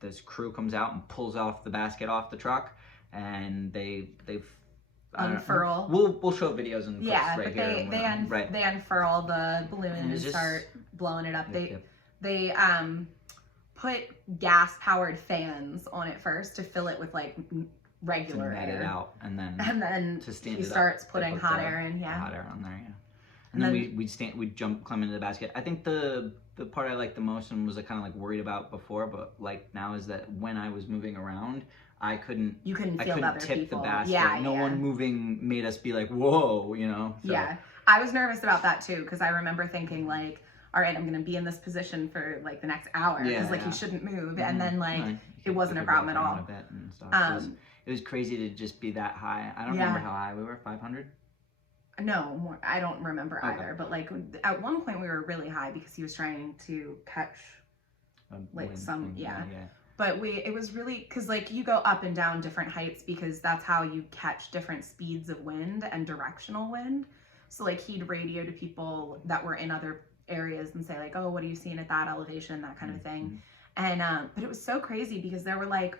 this crew comes out and pulls off the basket off the truck, and they unfurl. We'll show videos and clips right here. They unfurl the balloon and start blowing it up. They put gas powered fans on it first to fill it with like regular air. It out and then to stand he starts putting hot air in. Yeah, hot air on there. Yeah. And then we'd climb into the basket. I think the part I liked the most and was kind of like worried about before, but like now is that when I was moving around, I couldn't tip the basket. Yeah, no one moving made us be like, whoa, So. Yeah, I was nervous about that too because I remember thinking like, all right, I'm gonna be in this position for like the next hour because you shouldn't move, mm-hmm. And then like it wasn't a problem at all. It was crazy to just be that high. I don't remember how high we were. 500. No, more. I don't remember either. But like at one point we were really high because he was trying to catch like some But it was really because like you go up and down different heights because that's how you catch different speeds of wind and directional wind. So like he'd radio to people that were in other areas and say like, oh, what are you seeing at that elevation, that kind of thing. And but it was so crazy because there were like,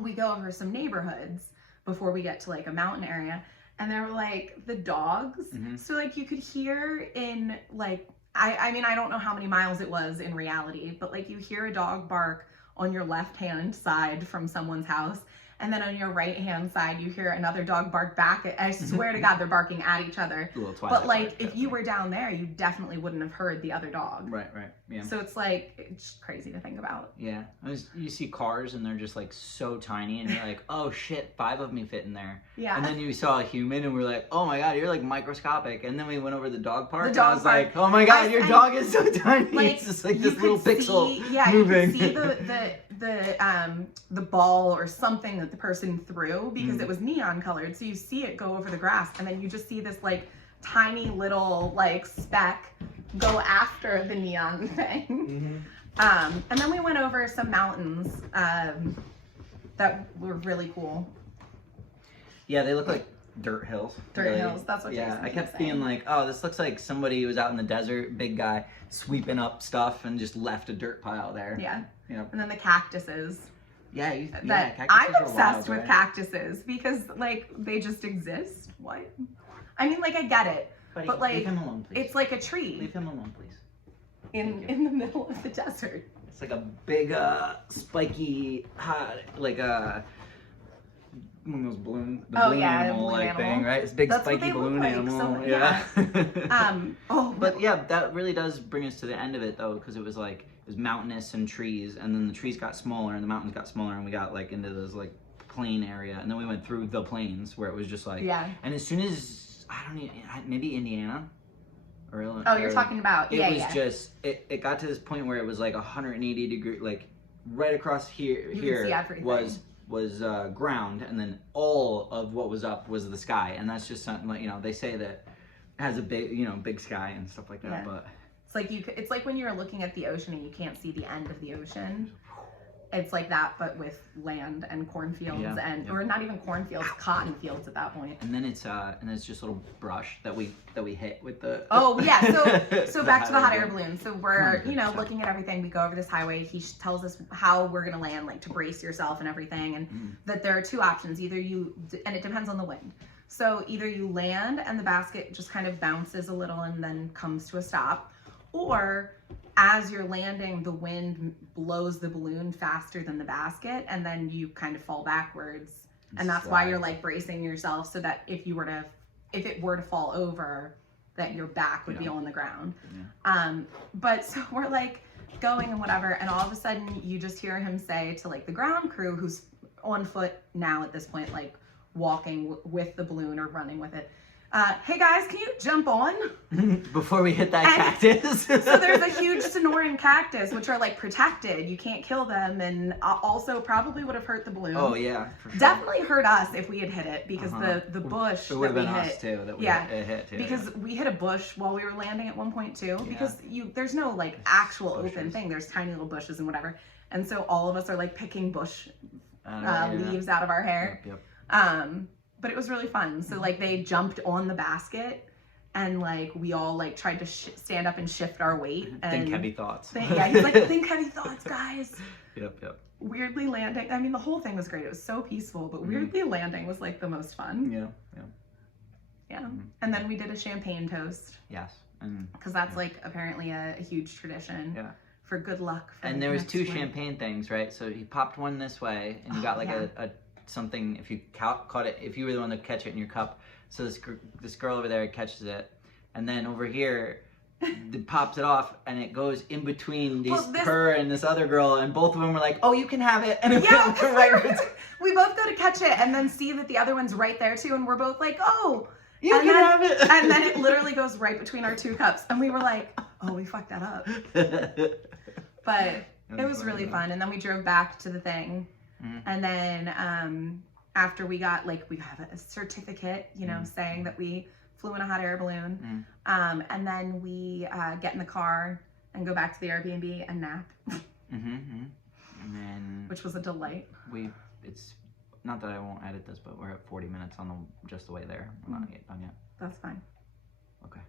we go over some neighborhoods before we get to like a mountain area. And there were like the dogs. Mm-hmm. So like you could hear in like, I mean, I don't know how many miles it was in reality, but like you hear a dog bark on your left-hand side from someone's house. And then on your right-hand side, you hear another dog bark back. I swear to God, they're barking at each other. But like, if you were down there, you definitely wouldn't have heard the other dog. Right, yeah. So it's like, it's crazy to think about. Yeah, you see cars and they're just like so tiny and you're like, oh shit, 5 of me fit in there. Yeah. And then you saw a human and we're like, oh my God, you're like microscopic. And then we went over the dog park and I was like, oh my God, your dog is so tiny. Like, it's just like this little pixel moving. You could see the ball or something that the person threw because it was neon colored. So you see it go over the grass and then you just see this like tiny little like speck go after the neon thing. And then we went over some mountains that were really cool. Yeah, they look like dirt hills. Hills, that's what I kept being like, oh, this looks like somebody who was out in the desert, big guy, sweeping up stuff and just left a dirt pile there. Yeah. And then the cactuses. Cactuses I'm obsessed with cactuses because like they just exist. What? I mean, like I get it, Buddy, but like leave him alone, please. It's like a tree. Leave him alone, please. In the middle of the desert. It's like a big spiky like one of those balloon animal thing, right? It's big spiky balloon animal. So, yeah. But yeah, that really does bring us to the end of it though, because it was mountainous and trees, and then the trees got smaller and the mountains got smaller, and we got like into this like plain area, and then we went through the plains where it was just like and as soon as maybe Indiana Oh, you're talking about, it was just, it got to this point where it was like 180 degree, like right across here was ground, and then all of what was up was the sky. And that's just something like, you know, they say that it has a big, you know, big sky and stuff like that. Yeah. But it's like it's like when you're looking at the ocean and you can't see the end of the ocean. It's like that, but with land and cornfields, or not even cornfields, cotton fields at that point. And then it's just a little brush that we hit with the. Oh yeah, so back to the hot air balloon. So we're looking at everything. We go over this highway. He tells us how we're gonna land, like to brace yourself and everything, and that there are two options. Either and it depends on the wind. So either you land and the basket just kind of bounces a little and then comes to a stop, or as you're landing, the wind blows the balloon faster than the basket, and then you kind of fall backwards. And that's why you're like bracing yourself, so that if it were to fall over, that your back would be on the ground. Yeah. But so we're like going and whatever, and all of a sudden you just hear him say to like the ground crew, who's on foot now at this point, like walking with the balloon or running with it. Hey guys, can you jump on? Before we hit that cactus. So there's a huge Sonoran cactus, which are like protected. You can't kill them, and also probably would have hurt the balloon. Oh yeah, for sure. Definitely hurt us if we had hit it, because the bush it would have been us too that we hit too. Because we hit a bush while we were landing at one point too. Because there's no like actual open thing. There's tiny little bushes and whatever, and so all of us are like picking bush leaves out of our hair. Yep. But it was really fun. So like they jumped on the basket, and like we all like tried to stand up and shift our weight. And think heavy thoughts. He's like, think heavy thoughts, guys. Yep. Weirdly landing. I mean, the whole thing was great. It was so peaceful, but weirdly landing was like the most fun. Yeah. And then we did a champagne toast. Yes. Because that's like apparently a huge tradition. Yeah. For good luck. And there was two champagne things, right? So he popped one this way, and you got like a something, if you caught it, if you were the one to catch it in your cup. So this girl over there catches it, and then over here pops it off, and it goes in between her and this other girl, and both of them were like, oh, you can have it. And we both go to catch it and then see that the other one's right there too, and we're both like, oh, you can have it. And then it literally goes right between our two cups, and we were like, oh, we fucked that up. But it was really fun. And then we drove back to the thing. And then after we got, like, we have a certificate, saying that we flew in a hot air balloon. And then we get in the car and go back to the Airbnb and nap. And then, which was a delight. It's not that I won't edit this, but we're at 40 minutes on just the way there. We're not yet done yet. That's fine. Okay.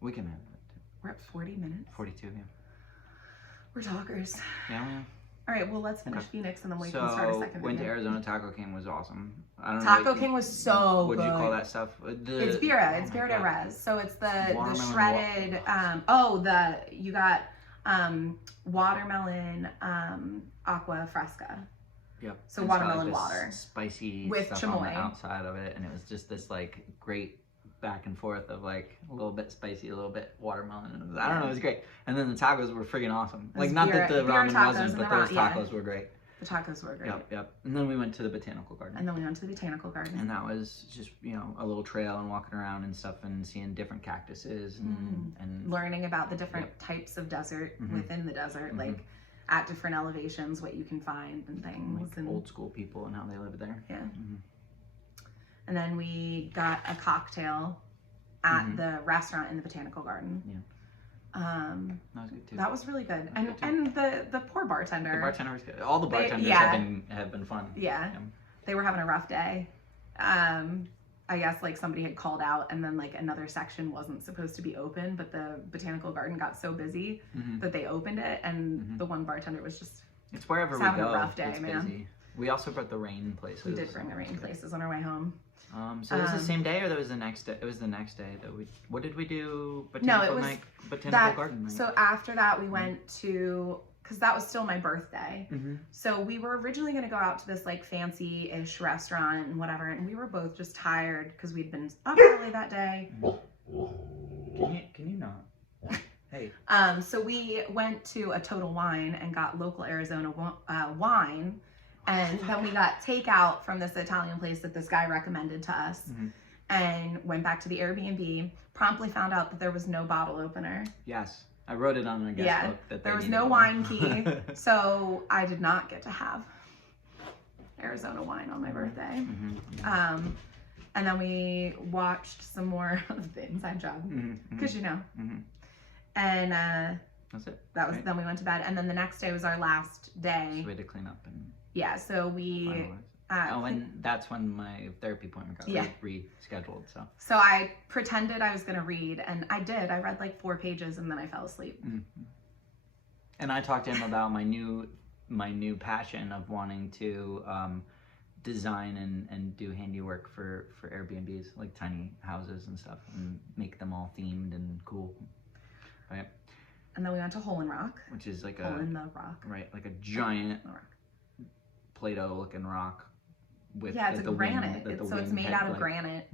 We can edit it too. We're at 40 minutes? 42, yeah. We're talkers. Yeah. All right, well, let's finish Phoenix, and then we can start a second went to Arizona. Taco King was awesome. I don't know. Taco King was so good. What do you call that stuff? It's birria. It's birria de res. So it's the shredded. You got watermelon aqua fresca. Yep. So and watermelon water. Spicy with stuff chamoy on the outside of it, and it was just this like great back and forth of like a little bit spicy, a little bit watermelon. I don't know, it was great. And then the tacos were friggin' awesome. Like not that the ramen wasn't, but those tacos were great. The tacos were great. Yep. And then we went to the Botanical Garden. And that was just, a little trail and walking around and stuff and seeing different cactuses and learning about the different types of desert within the desert, like at different elevations, what you can find and things. Like and old school people and how they live there. Yeah. And then we got a cocktail at the restaurant in the Botanical Garden. Yeah. That was good too. That was really good. And the poor bartender. The bartender was good. All the bartenders have been fun. Yeah. They were having a rough day. I guess like somebody had called out, and then like another section wasn't supposed to be open, but the Botanical Garden got so busy that they opened it, and the one bartender was just it's wherever we having go. A rough day, it's man. Busy. We also brought the rain places. We did bring the rain places on our way home. So it was the same day, or that was the next day? It was the next day that we. What did we do? Botanical Garden night. So after that, we went to, because that was still my birthday. So we were originally going to go out to this like fancy-ish restaurant and whatever, and we were both just tired because we'd been up early that day. Can you not? Hey. So we went to a Total Wine and got local Arizona wine. And then we got takeout from this Italian place that this guy recommended to us. and went back to the Airbnb. Promptly found out that there was no bottle opener. Yes. I wrote it on a guest book that there was no one. wine key, so I did not get to have Arizona wine on my birthday. And then we watched some more of the Inside Job, because you know. And that's it. That was then we went to bed, and then the next day was our last day. So we had to clean up and so we. And that's when my therapy appointment got rescheduled. So I pretended I was going to read, and I did. I read like 4 pages, and then I fell asleep. And I talked to him about my new passion of wanting to design and do handiwork for Airbnbs, like tiny houses and stuff, and make them all themed and cool. Right. And then we went to Hole in Rock, which is like Hole in the Rock. Right, like a giant Play-Doh looking rock. With it's like granite. It's made out of granite.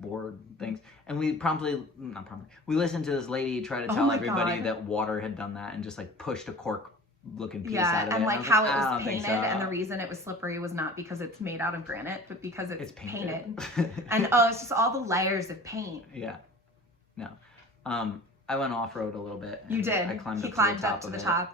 Board things. And we we listened to this lady try to tell everybody that water had done that and just like pushed a cork looking piece out of it. And like how it was painted, and the reason it was slippery was not because it's made out of granite, but because it's painted. And it's just all the layers of paint. Yeah. No. I went off-road a little bit. You did. I climbed up to the top.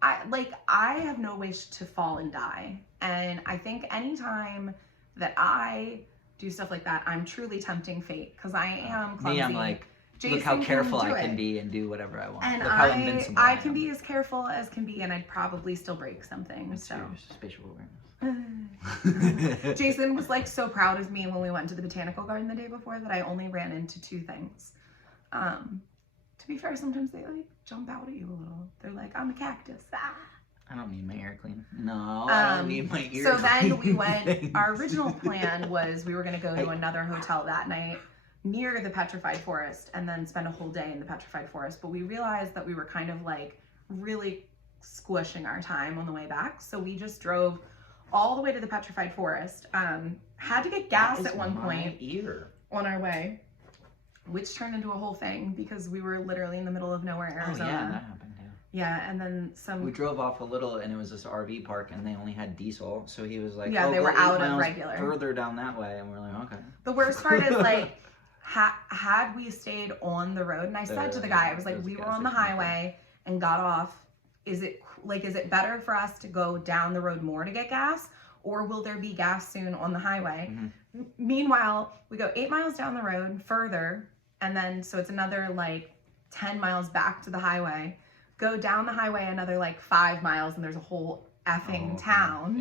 I have no wish to fall and die. And I think anytime that I do stuff like that, I'm truly tempting fate, because I am clumsy. Me, I'm like, Jason, look how careful I can be and do whatever I want. And look how invincible I can be as careful as can be, and I'd probably still break something. That's so your spatial awareness. Jason was like so proud of me when we went to the Botanical Garden the day before that I only ran into 2 things. To be fair, sometimes they like jump out at you a little. They're like, I'm a cactus. I don't need my ear clean. No, I don't need my ear clean. So then we went, our original plan was we were going to go to another hotel that night near the Petrified Forest and then spend a whole day in the Petrified Forest. But we realized that we were kind of like really squishing our time on the way back. So we just drove all the way to the Petrified Forest. Had to get gas at one point on our way, which turned into a whole thing because we were literally in the middle of nowhere, Arizona. Oh yeah, that happened. Yeah, and then we drove off a little, and it was this RV park, and they only had diesel. So he was like, they were out of regular. Further down that way, and we're like, okay. The worst part is like, had we stayed on the road, and I said to the guy, I was like, we were on the highway and got off. Is it better for us to go down the road more to get gas, or will there be gas soon on the highway? Meanwhile, we go 8 miles down the road further, and then so it's another like 10 miles back to the highway. Go down the highway another like 5 miles, and there's a whole effing town.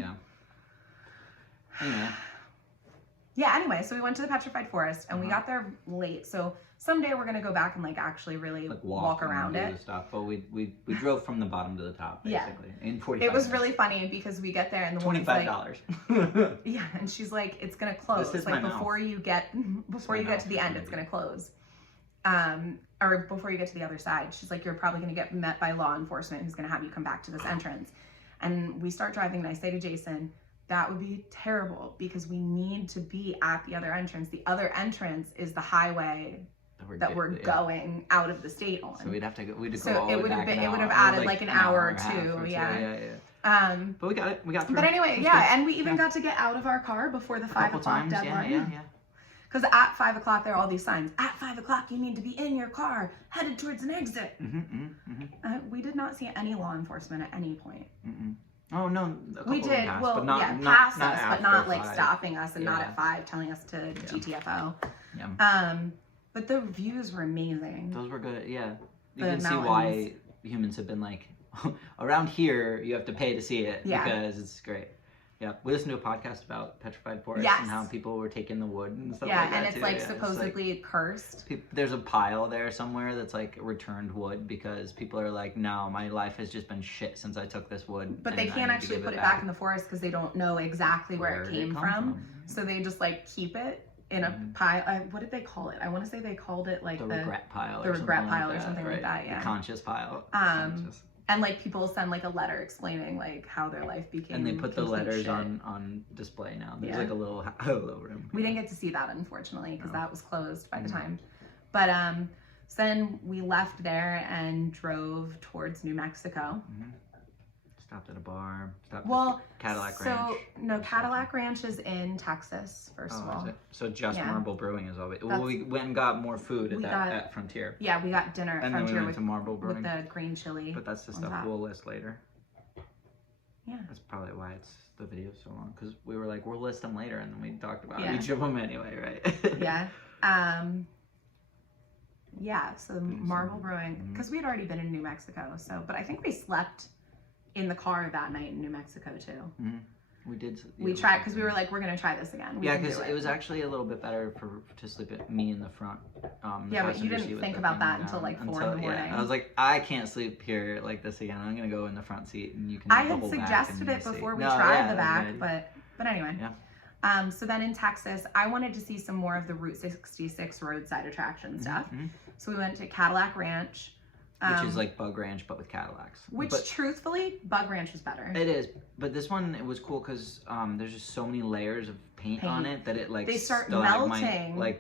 Yeah. Anyway, so we went to the Petrified Forest, and we got there late. So someday we're gonna go back and like actually really like walk around it. Stuff. But we drove from the bottom to the top basically in 45 It was minutes. really funny because we get there and the woman's $25. like, yeah, and she's like, it's gonna close. This is like my before you get to the end, it's gonna close. Or before you get to the other side, she's like, you're probably going to get met by law enforcement who's going to have you come back to this entrance. And we start driving, and I say to Jason, that would be terrible because we need to be at the other entrance. The other entrance is the highway that we're going out of the state on. So we'd have to go. It would have added like an hour or two. But we got it. We got through. But anyway, and we even got to get out of our car before the 5 o'clock deadline. Yeah. Because at 5 o'clock, there are all these signs. At 5 o'clock, you need to be in your car, headed towards an exit. We did not see any law enforcement at any point. Oh, no. We did. Passed, well, but not, past not us, but not like 5. stopping us and not at 5 telling us to GTFO. But the views were amazing. Those were good, yeah. You can see why humans have been like, around here, you have to pay to see it because it's great. Yeah, we listened to a podcast about Petrified Forest and how people were taking the wood and stuff like that. And it's too. like supposedly cursed. There's a pile there somewhere that's like returned wood because people are like, no, my life has just been shit since I took this wood. But they can't actually put it back in the forest because they don't know exactly where it came from. So they just like keep it in a pile. What did they call it? I want to say they called it like the regret pile. The regret pile or something like that. Yeah. The conscious pile. And like people send like a letter explaining like how their life became. And they put the letters on display now. There's like a little room. We didn't get to see that unfortunately because that was closed by the time. But so then we left there and drove towards New Mexico. stopped at a bar. Stopped Well, at Cadillac Ranch. No, Cadillac Ranch is in Texas, first of all. Is it? So just Yeah. Marble Brewing is always. Well, we went and got more food at Frontier. Yeah, we got dinner at and Frontier then we went to Marble Brewing with the green chili. But that's the on stuff top. we'll list later. Yeah. That's probably why the video's so long, because we were like, we'll list them later, and then we talked about Yeah. each of them anyway, right? Yeah. Yeah, so Marble Brewing, because we had already been in New Mexico, but I think we slept in the car that night in New Mexico too. Mm-hmm. We did. We tried, because we were like, we're going to try this again. Yeah, because it was actually a little bit better to sleep at me in the front. Yeah, but you didn't think about that until like 4 in the morning. Yeah, I was like, I can't sleep here like this again. I'm going to go in the front seat, and you can I had double back suggested in it the before seat. we No, tried yeah, the that was back, but anyway. Yeah. So then in Texas, I wanted to see some more of the Route 66 roadside attraction stuff. Mm-hmm. So we went to Cadillac Ranch. Which is like Bug Ranch, but with Cadillacs. But truthfully, Bug Ranch was better. It is, but this one, it was cool because there's just so many layers of paint on it that it like they start melting. Right.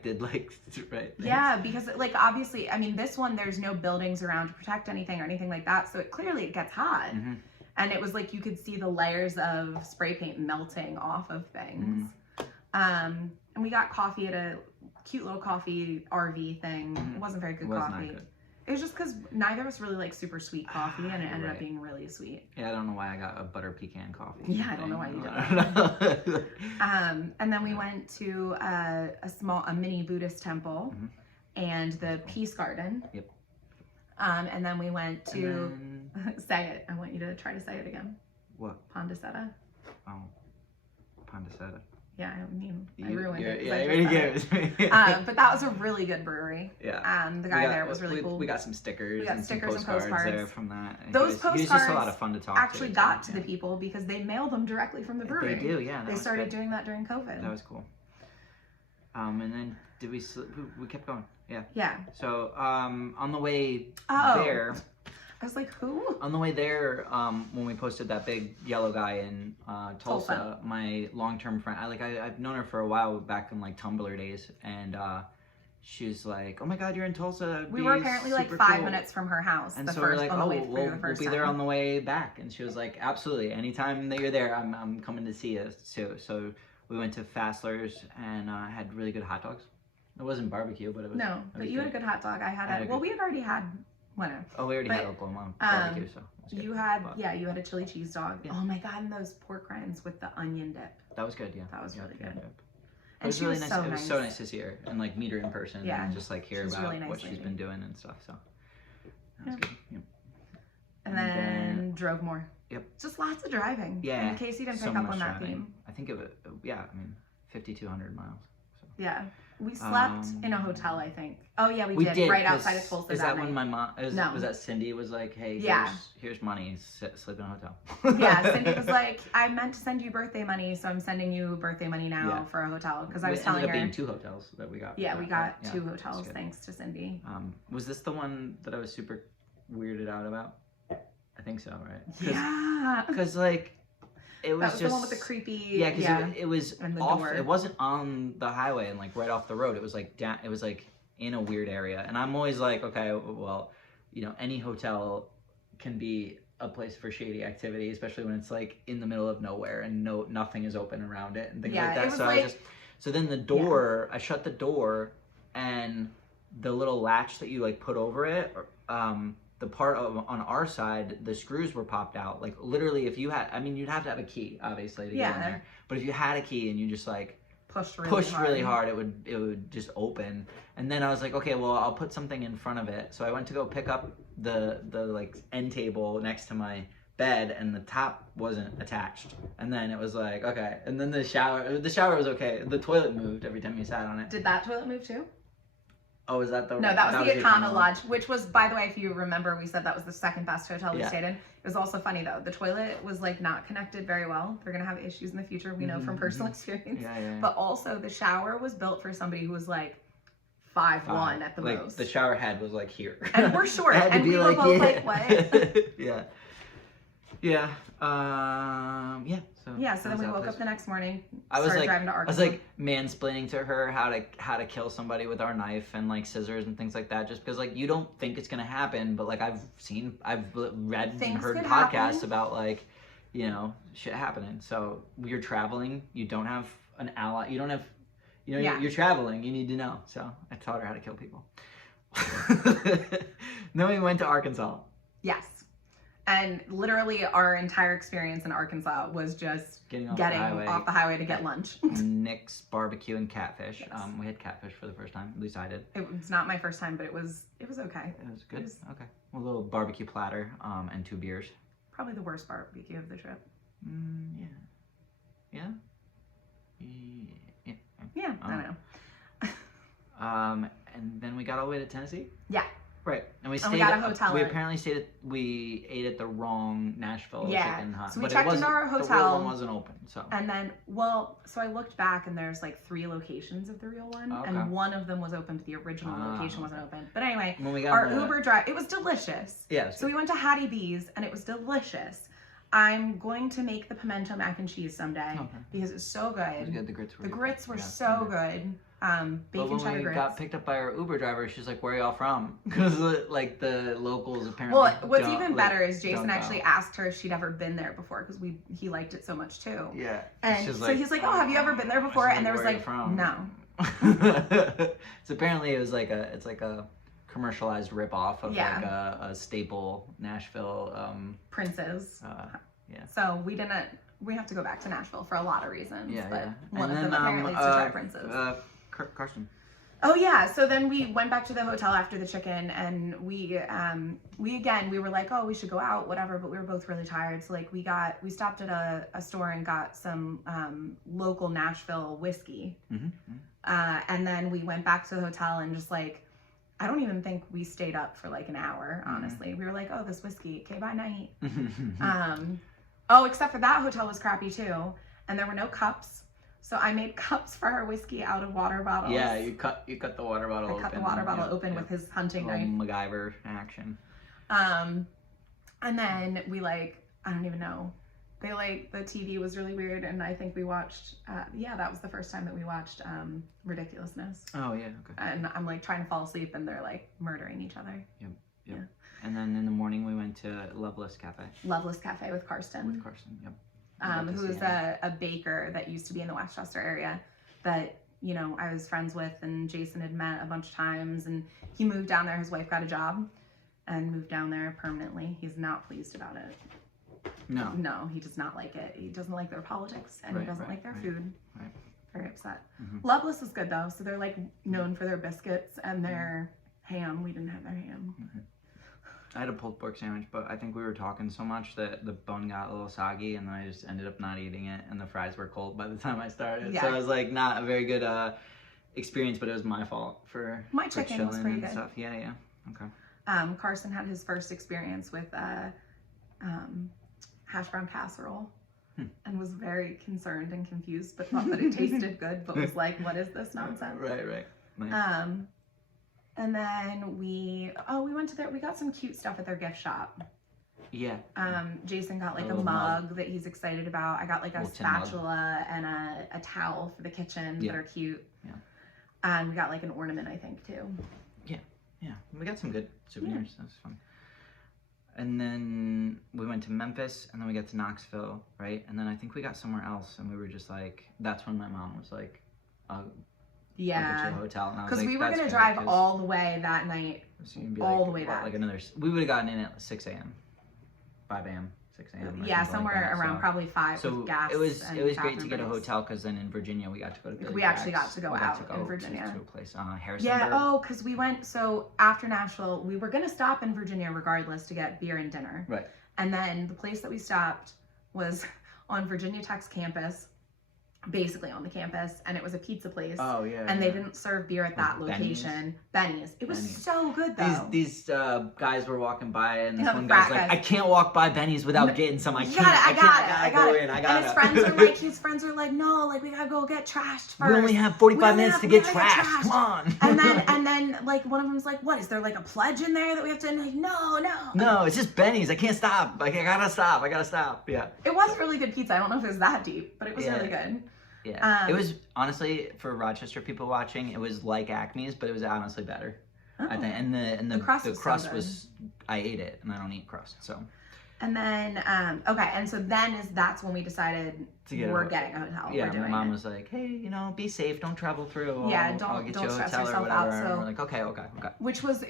Yeah, because like obviously, I mean, this one there's no buildings around to protect anything or anything like that, so it gets hot. Mm-hmm. And it was like you could see the layers of spray paint melting off of things. Mm-hmm. And we got coffee at a cute little coffee RV thing. Mm-hmm. It wasn't very good Not coffee. good. It was just because neither of us really like super sweet coffee, and it ended up being really sweet. Yeah, I don't know why I got a butter pecan coffee. Yeah, I don't know why you did that. And then we went to a mini Buddhist temple, and the Peace Garden. Yep. And then we went to say it. I want you to try to say it again. What? Pondicetta. Oh, Pondicetta. Yeah, I mean, I ruined it. Yeah, you already gave it to me. But that was a really good brewery. Yeah. The guy there was really cool. We got some stickers. We got and stickers some postcards there from that. And Those postcards. He was just a lot of fun to talk actually to. got to the people because they mailed them directly from the brewery. They do, yeah. They started doing that during COVID. That was cool. And then we kept going. Yeah. Yeah. So on the way there. I was like, who? On the way there, when we posted that big yellow guy in Tulsa, my long-term friend, I've known her for a while back in like Tumblr days, and she's like, "Oh my God, you're in Tulsa." We were apparently like 5 minutes from her house. And so we're like, "Oh, we'll be there on the way back." And she was like, "Absolutely, anytime that you're there, I'm coming to see you." So we went to Fassler's and had really good hot dogs. It wasn't barbecue, but it was. No, but you had a good hot dog. We had already had. Whatever. Oh, we already had Oklahoma barbecue, so you had a chili cheese dog. Yeah. Oh my God, and those pork rinds with the onion dip. That was good, yeah. That was really good. And she was really nice. It was so nice to see her and like meet her in person and just like hear about really nice what she's been doing and stuff. So that was good. Yep. And then drove more. Yep. Just lots of driving. Yeah. In case you didn't pick up on that theme. I think it was 5,200 miles. So. Yeah. We slept in a hotel, I think. Oh yeah, we did. Right outside of Tulsa. Is that when my mom? Was that Cindy was like, "Hey, here's money. Sleep in a hotel." Yeah, Cindy was like, "I meant to send you birthday money, so I'm sending you birthday money now for a hotel." Because I was telling her. It ended up being 2 hotels that we got. Yeah, we got 2 hotels thanks to Cindy. Was this the one that I was super weirded out about? I think so, right? Yeah. Because like. It was just the one with the creepy. Yeah, because it was off. Door. It wasn't on the highway and like right off the road. It was like down. It was like in a weird area. And I'm always like, okay, well, any hotel can be a place for shady activity, especially when it's like in the middle of nowhere and nothing is open around it and things like that. So so then the door. I shut the door, and the little latch that you like put over it. The part on our side, the screws were popped out. Like literally, if you had, you'd have to have a key, obviously, to get in there. But if you had a key and you just like pushed really hard, it would just open. And then I was like, okay, well, I'll put something in front of it. So I went to go pick up the like end table next to my bed, and the top wasn't attached. And then it was like, okay. And then the shower was okay. The toilet moved every time you sat on it. Did that toilet move too? Oh, is that the... No, that was the Econo Lodge, which was, by the way, if you remember, we said that was the second best hotel we stayed in. It was also funny, though. The toilet was, like, not connected very well. They're going to have issues in the future, we know from personal experience. Yeah. But also, the shower was built for somebody who was, like, 5'1" at the most. Like, the shower head was, like, here. And we're short, and we were both like, what? Yeah. Yeah. So So yeah, so then we woke up the next morning, started driving to I Arkansas. was like mansplaining to her how to kill somebody with our knife and like scissors and things like that, just because like you don't think it's gonna happen, but like I've read Things and heard could podcasts happen. about like, you know, shit happening. So you're traveling, you don't have an ally, you don't have, you know, you're traveling, you need to know. So I taught her how to kill people. Then we went to Arkansas. Yes. And literally our entire experience in Arkansas was just getting off the highway to get lunch. Nick's barbecue and catfish. Yes. We had catfish for the first time. At least I did. It was not my first time, but it was okay. It was good. Okay. A little barbecue platter and 2 beers. Probably the worst barbecue of the trip. Yeah. Yeah? Yeah. Yeah, I don't know. And then we got all the way to Tennessee? Yeah. Right, and we got a hotel. We apparently we ate at the wrong Nashville chicken hut. So we checked into our hotel. The real one wasn't open, so. And then, so I looked back, and there's like 3 locations of the real one, and one of them was open, but the original location wasn't open. But anyway, when we got our Uber drive, it was delicious. Yeah. So we went to Hattie B's, and it was delicious. I'm going to make the pimento mac and cheese someday because it's so good. It was good. The grits were so good. Bacon but when cheddar we grits. got picked up by our Uber driver, she's like, "Where are y'all from?" Because like the locals apparently. Well, what's even better is Jason actually asked her if she'd ever been there before because he liked it so much too. Yeah. And so he's like, "Oh, have you ever been there before?" And there was like, "No." So apparently it's like a commercialized ripoff of like a staple Nashville Prince's. Yeah. So we have to go back to Nashville for a lot of reasons. Yeah, but yeah. one of them apparently is to try Prince's. Carson. Oh yeah, so then we went back to the hotel after the chicken, and we were like, oh, we should go out, whatever, but we were both really tired, so like we stopped at a store and got some local Nashville whiskey, and then we went back to the hotel and just like, I don't even think we stayed up for like an hour, honestly. We were like, oh, this whiskey, okay, bye night. Except for that hotel was crappy too, and there were no cups. So I made cups for our whiskey out of water bottles. Yeah, you cut the water bottle open. I cut the water bottle open with his hunting knife. MacGyver action. And then we I don't even know. The TV was really weird, and I think we watched, that was the first time that we watched Ridiculousness. Oh, yeah, okay. And I'm like trying to fall asleep, and they're like murdering each other. Yep. Yeah. And then in the morning we went to Loveless Cafe. Loveless Cafe with Karsten. Yep. Who is a baker that used to be in the Westchester area that, you know, I was friends with, and Jason had met a bunch of times, and he moved down there. His wife got a job and moved down there permanently. He's not pleased about it. No, he does not like it. He doesn't like their politics, and he doesn't like their food. Right. Very upset. Loveless is good though. So they're like known for their biscuits and their ham. We didn't have their ham. I had a pulled pork sandwich, but I think we were talking so much that the bone got a little soggy, and then I just ended up not eating it, and the fries were cold by the time I started. Yeah. So it was like not a very good experience, but it was my fault for my chicken was pretty good. Stuff. Yeah. Okay. Carson had his first experience with hash brown casserole and was very concerned and confused, but thought that it tasted good, but was like, what is this nonsense? Right. Nice. And then we went to we got some cute stuff at their gift shop. Yeah. Jason got like a mug that he's excited about. I got like a spatula and a towel for the kitchen that are cute. Yeah. And we got like an ornament, I think, too. Yeah. We got some good souvenirs. That was fun. And then we went to Memphis, and then we got to Knoxville, right? And then I think we got somewhere else, and we were just like, that's when my mom was like, yeah, to the hotel, because we were gonna drive all the way that night, all the way back. Like we would have gotten in at 6 a.m., 5 a.m., 6 a.m. Yeah, somewhere around probably 5 so with gas. It was great to get a hotel, because then in Virginia we got to go to Billy We Jack's. actually got to go out in Virginia to a place, Harrisonburg. Yeah, because we went. So after Nashville, we were gonna stop in Virginia regardless to get beer and dinner. Right. And then the place that we stopped was on Virginia Tech's campus. Basically on the campus, and it was a pizza place. Oh yeah. And they didn't serve beer at that location. Benny's. It was so good though. These guys were walking by, and this one guy's like, I can't walk by Benny's without getting some. I got it. And his friends are like, no, like we gotta go get trashed first. We only have 45 minutes to get trashed. Come on. And then like one of them's like, what, is there like a pledge in there that we have to, and like, no. No, it's just Benny's. I can't stop. Like, I gotta stop. Yeah. It was really good pizza. I don't know if it was that deep, but it was Yeah. really good. Yeah. It was, honestly, for Rochester people watching, it was like Acme's, but it was honestly better. I think. And the crust was, I ate it, and I don't eat crust, so. And then, okay, and so that's when we decided we're getting a hotel. Yeah, we're doing my mom was like, hey, be safe, don't travel through. Yeah, I'll get don't you a stress hotel yourself or whatever. out. So, and we're like, okay.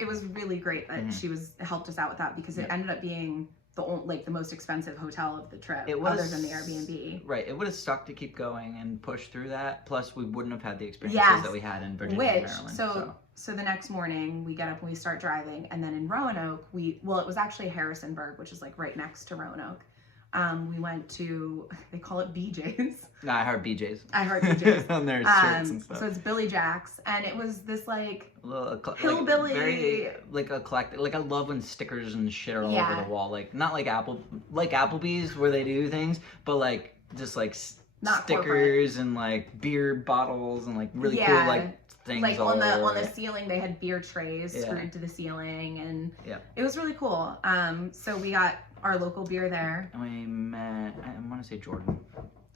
It was really great that she helped us out with that, because it ended up being the most expensive hotel of the trip, other than the Airbnb. Right, it would have sucked to keep going and push through that. Plus, we wouldn't have had the experiences that we had in Virginia and Maryland. So the next morning we get up and we start driving, and then in Roanoke it was actually Harrisonburg, which is like right next to Roanoke. We went to, they call it BJ's. No, I heard BJ's. On their shirts and stuff. So it's Billy Jack's, and it was this like hillbilly, very like eclectic. Like, I love when stickers and shit are all over the wall. Like, not like Applebee's where they do things, but like just like not stickers corporate. And like beer bottles and like really cool like things. Like all on the ceiling, they had beer trays screwed to the ceiling, and it was really cool. So we got our local beer there. And we met, I want to say Jordan.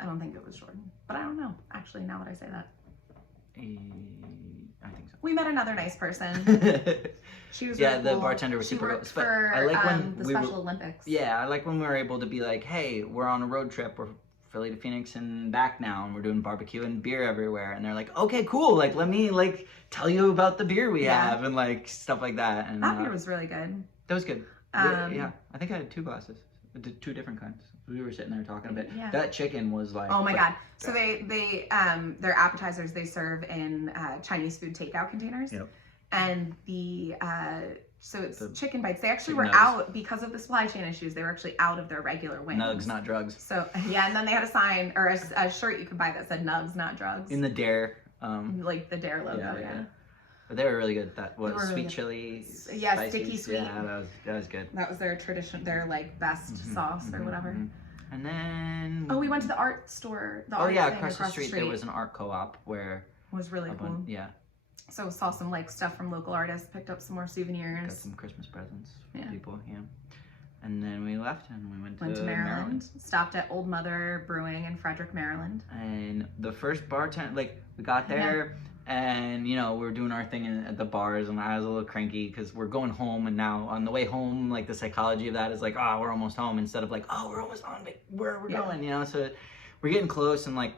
I don't think it was Jordan, but I don't know, actually, now that I say that. I think so. We met another nice person. She was really cool. The bartender was super cool. For I like when the Special Olympics. Yeah, I like when we were able to be like, hey, we're on a road trip. We're Philly to Phoenix and back now, and we're doing barbecue and beer everywhere. And they're like, okay, cool. Like, let me like tell you about the beer we have and like stuff like that. And that beer was really good. That was good. Yeah, I think I had 2 glasses, 2 different kinds. We were sitting there talking a bit. Yeah. That chicken was like, oh my god. So they their appetizers they serve in Chinese food takeout containers. Yep. And so it's chicken bites. They actually were out because of the supply chain issues. They were actually out of their regular wings. Nugs, not drugs. So yeah, and then they had a sign or a shirt you could buy that said Nugs, not drugs. In the Dare. Like the Dare logo. Yeah. But they were really good. That was sweet really chili. Yeah, spicy. sticky sweet. Yeah, that was good. That was their tradition, their like best sauce or whatever. And then we went to the art store. Across the street there was an art co-op where it was really cool. Yeah. So saw some like stuff from local artists, picked up some more souvenirs. Got some Christmas presents for people, And then we left and we went to Maryland. Stopped at Old Mother Brewing in Frederick, Maryland. And the first bartender, like, we got there and, we were doing our thing at the bars, and I was a little cranky because we're going home, and now on the way home, like, the psychology of that is like, oh, we're almost home, instead of like, oh, we're almost on where we're going, so we're getting close, and like,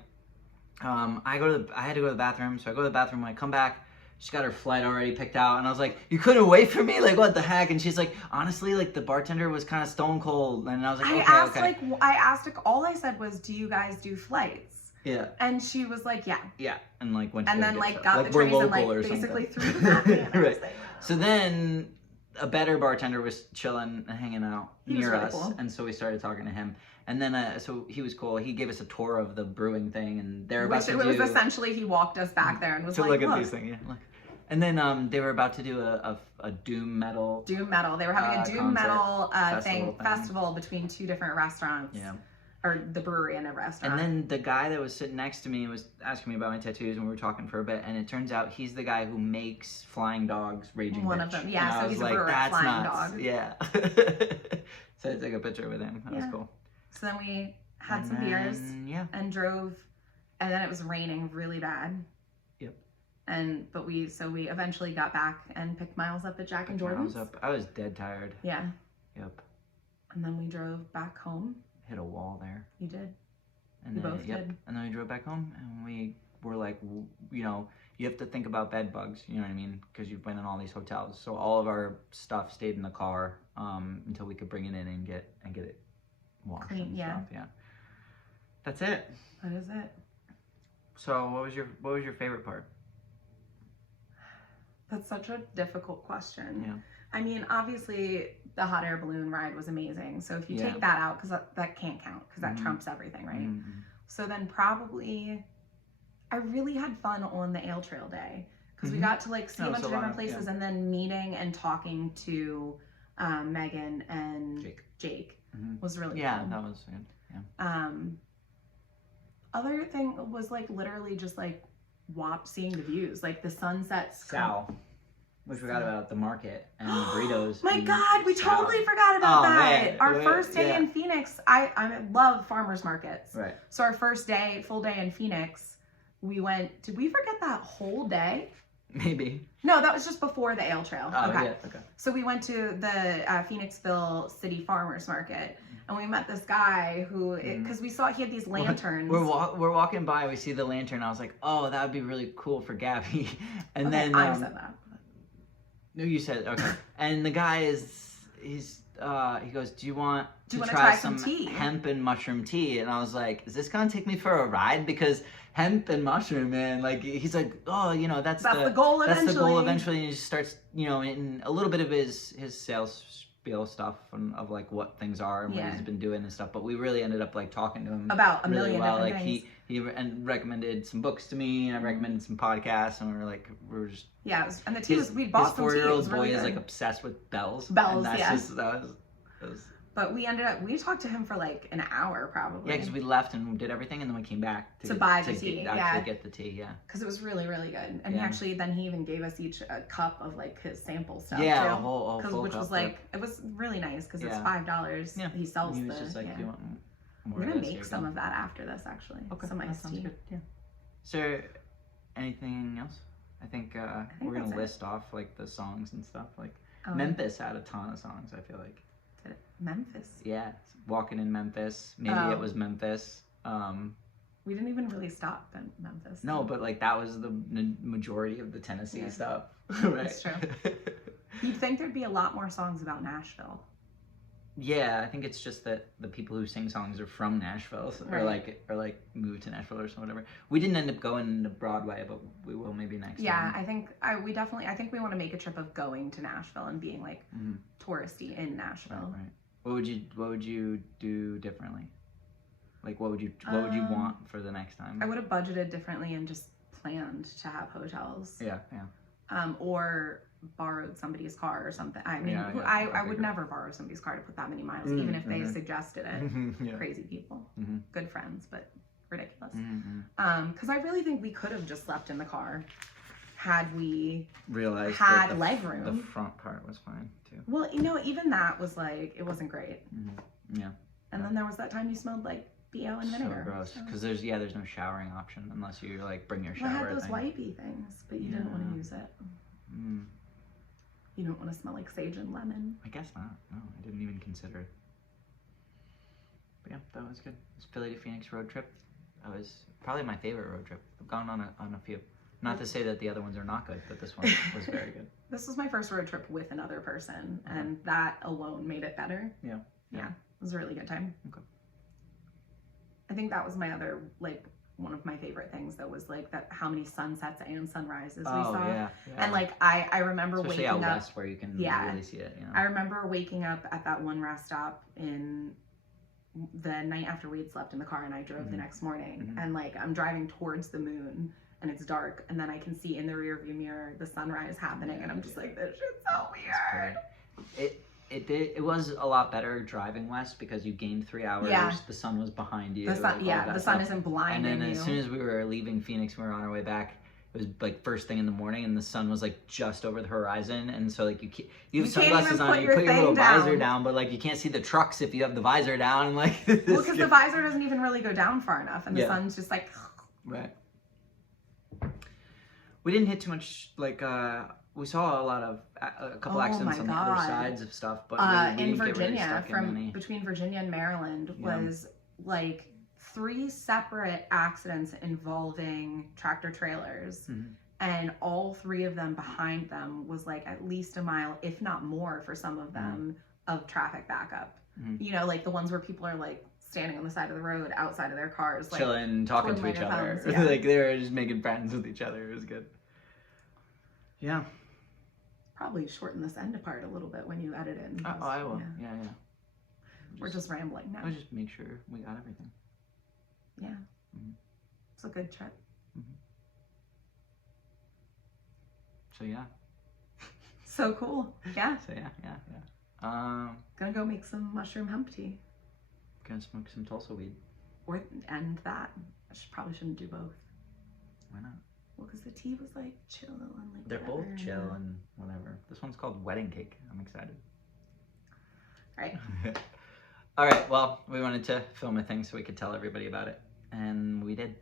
I had to go to the bathroom, so I go to the bathroom, when I come back, she's got her flight already picked out, and I was like, you couldn't wait for me? Like, what the heck? And she's like, honestly, like, the bartender was kind of stone cold, and I was like, okay. I asked, all I said was, do you guys do flights? Yeah. And she was like, yeah. Yeah, and like went. And then like got the trays and like basically threw them at me. Right. So then a better bartender was chilling and hanging out near us, and so we started talking to him. And then so he was cool. He gave us a tour of the brewing thing, and they're about to do. It was essentially he walked us back there and was like, look at these things. Yeah, look. And then they were about to do a doom metal. Doom metal. They were having a doom metal festival between 2 different restaurants. Yeah. Or the brewery and a restaurant. And then the guy that was sitting next to me was asking me about my tattoos, and we were talking for a bit, and it turns out he's the guy who makes Flying Dogs Raging One Bitch. of them, yeah, so he's a brewer at Flying Dog. Yeah. So I took a picture with him. That was cool. So then we had some beers and drove, and then it was raining really bad. Yep. But we eventually got back and picked Miles up at Jack and Jordan's. I was dead tired. Yeah. Yep. And then we drove back home. Hit a wall there. You did. And we then, both did. And then we drove back home, and we were like, you have to think about bed bugs, you know what I mean? Because you've been in all these hotels. So all of our stuff stayed in the car until we could bring it in and get it washed. Clean, and stuff. Yeah. That's it. That is it. So what was your favorite part? That's such a difficult question. Yeah. I mean, obviously, the hot air balloon ride was amazing. So if you take that out, because that can't count, because that trumps everything, right? Mm-hmm. So then probably, I really had fun on the Ale Trail day, because we got to like see a bunch of different places, and then meeting and talking to Megan and Jake was really fun. That was good. Yeah. Other thing was like literally just like seeing the views, like the sunsets. Sal. We forgot about the market and the burritos. My God, we totally forgot about that. Our first day in Phoenix, I love farmers markets. Right. So our first day, full day in Phoenix, we went, did we forget that whole day? Maybe. No, that was just before the ale trail. Oh, okay. Yeah, okay. So we went to the Phoenixville City Farmers Market, and we met this guy who, because we saw he had these lanterns. We're walking by, we see the lantern. I was like, oh, that would be really cool for Gabby. And okay, then I said that. No, you said okay. And the guy he goes, do you want to try some tea? Hemp and mushroom tea? And I was like, is this gonna take me for a ride? Because hemp and mushroom, man, like he's like, oh, you know, that's the goal eventually. That's the goal eventually. And he just starts, you know, in a little bit of his sales spiel stuff of like what things are and what he's been doing and stuff. But we really ended up like talking to him about a really million well. different Like things. he recommended some books to me, and I recommended some podcasts, and we were just and the tea was, we bought some tea. His 4-year-old really boy is good. like obsessed with bells. Bells, and that's yeah. just, that was But we talked to him for like an hour probably. Yeah, because we left and we did everything, and then we came back to buy the tea. Get the tea, yeah. Because it was really, really good, and he even gave us each a cup of like his sample stuff. Yeah, too. a whole full which cup, was like it was really nice because it's $5. Yeah, he sells he was just like, do you want more? We're gonna make some of that after this actually. Okay, some that iced sounds tea. good. Yeah. Is there anything else? I think we're gonna list off like the songs and stuff. Like Memphis had a ton of songs. I feel like. Did it? Memphis. Yeah, walking in Memphis. Maybe it was Memphis. We didn't even really stop in Memphis. No, but like that was the majority of the Tennessee stuff. Right. That's true. You'd think there'd be a lot more songs about Nashville. Yeah, I think it's just that the people who sing songs are from Nashville, or like moved to Nashville or whatever. We didn't end up going to Broadway, but we will maybe next time. Yeah, I think we want to make a trip of going to Nashville and being like touristy in Nashville. Right. What would you do differently? Like what would you want for the next time? I would have budgeted differently and just planned to have hotels. Yeah. Or borrowed somebody's car or something. I mean, I would never borrow somebody's car to put that many miles, even if they suggested it. Crazy people, good friends, but ridiculous. Because I really think we could have just slept in the car had we realized had leg room. The front part was fine too. Well, you know, even that was like, it wasn't great. Yeah. And then there was that time you smelled like BO and vinegar. So gross. Because there's no showering option unless you like bring your shower. Well, I had those wipey things, but you didn't want to use it. You don't want to smell like sage and lemon. I guess not. No, I didn't even consider it. But yeah, that was good. It was Philly to Phoenix road trip. That was probably my favorite road trip. I've gone on a few. Not to say that the other ones are not good, but this one was very good. This was my first road trip with another person, and that alone made it better. Yeah. It was a really good time. Okay. I think that was my other, like, one of my favorite things that was like that how many sunsets and sunrises we saw. Yeah. And like I remember especially waking out up west where you can really see it. You know? I remember waking up at that one rest stop in the night after we had slept in the car, and I drove the next morning, and like I'm driving towards the moon and it's dark, and then I can see in the rear view mirror the sunrise happening, and I'm just like, this shit's so weird. It was a lot better driving west because you gained 3 hours. Yeah. The sun was behind you. The sun isn't blinding you. And then you. as soon as we were leaving Phoenix, we were on our way back. It was like first thing in the morning, and the sun was like just over the horizon, and so like you have sunglasses on, you put your little visor down, but like you can't see the trucks if you have the visor down, and like. Well, because the visor doesn't even really go down far enough, and the sun's just like. Right. We didn't hit too much like. We saw a couple accidents on the other sides of stuff, but we in didn't Virginia, get really stuck in any. between Virginia and Maryland, was like 3 separate accidents involving tractor trailers, and all 3 of them behind them was like at least a mile, if not more, for some of them, of traffic backup. You know, like the ones where people are like standing on the side of the road outside of their cars, like chilling, talking to each other, like they were just making friends with each other. It was good. Yeah. Probably shorten this end apart a little bit when you edit it. I will. Yeah. We're just rambling now. I'll just make sure we got everything. Yeah. It's a good trip. So yeah. So cool. Yeah. So yeah. Gonna go make some mushroom hemp tea. Gonna smoke some Tulsa weed. Or end that. Probably shouldn't do both. Why not? Well, because the tea was like chill and like They're whatever, both chill and whatever. This one's called Wedding Cake. I'm excited. All right. All right, well, we wanted to film a thing so we could tell everybody about it, and we did.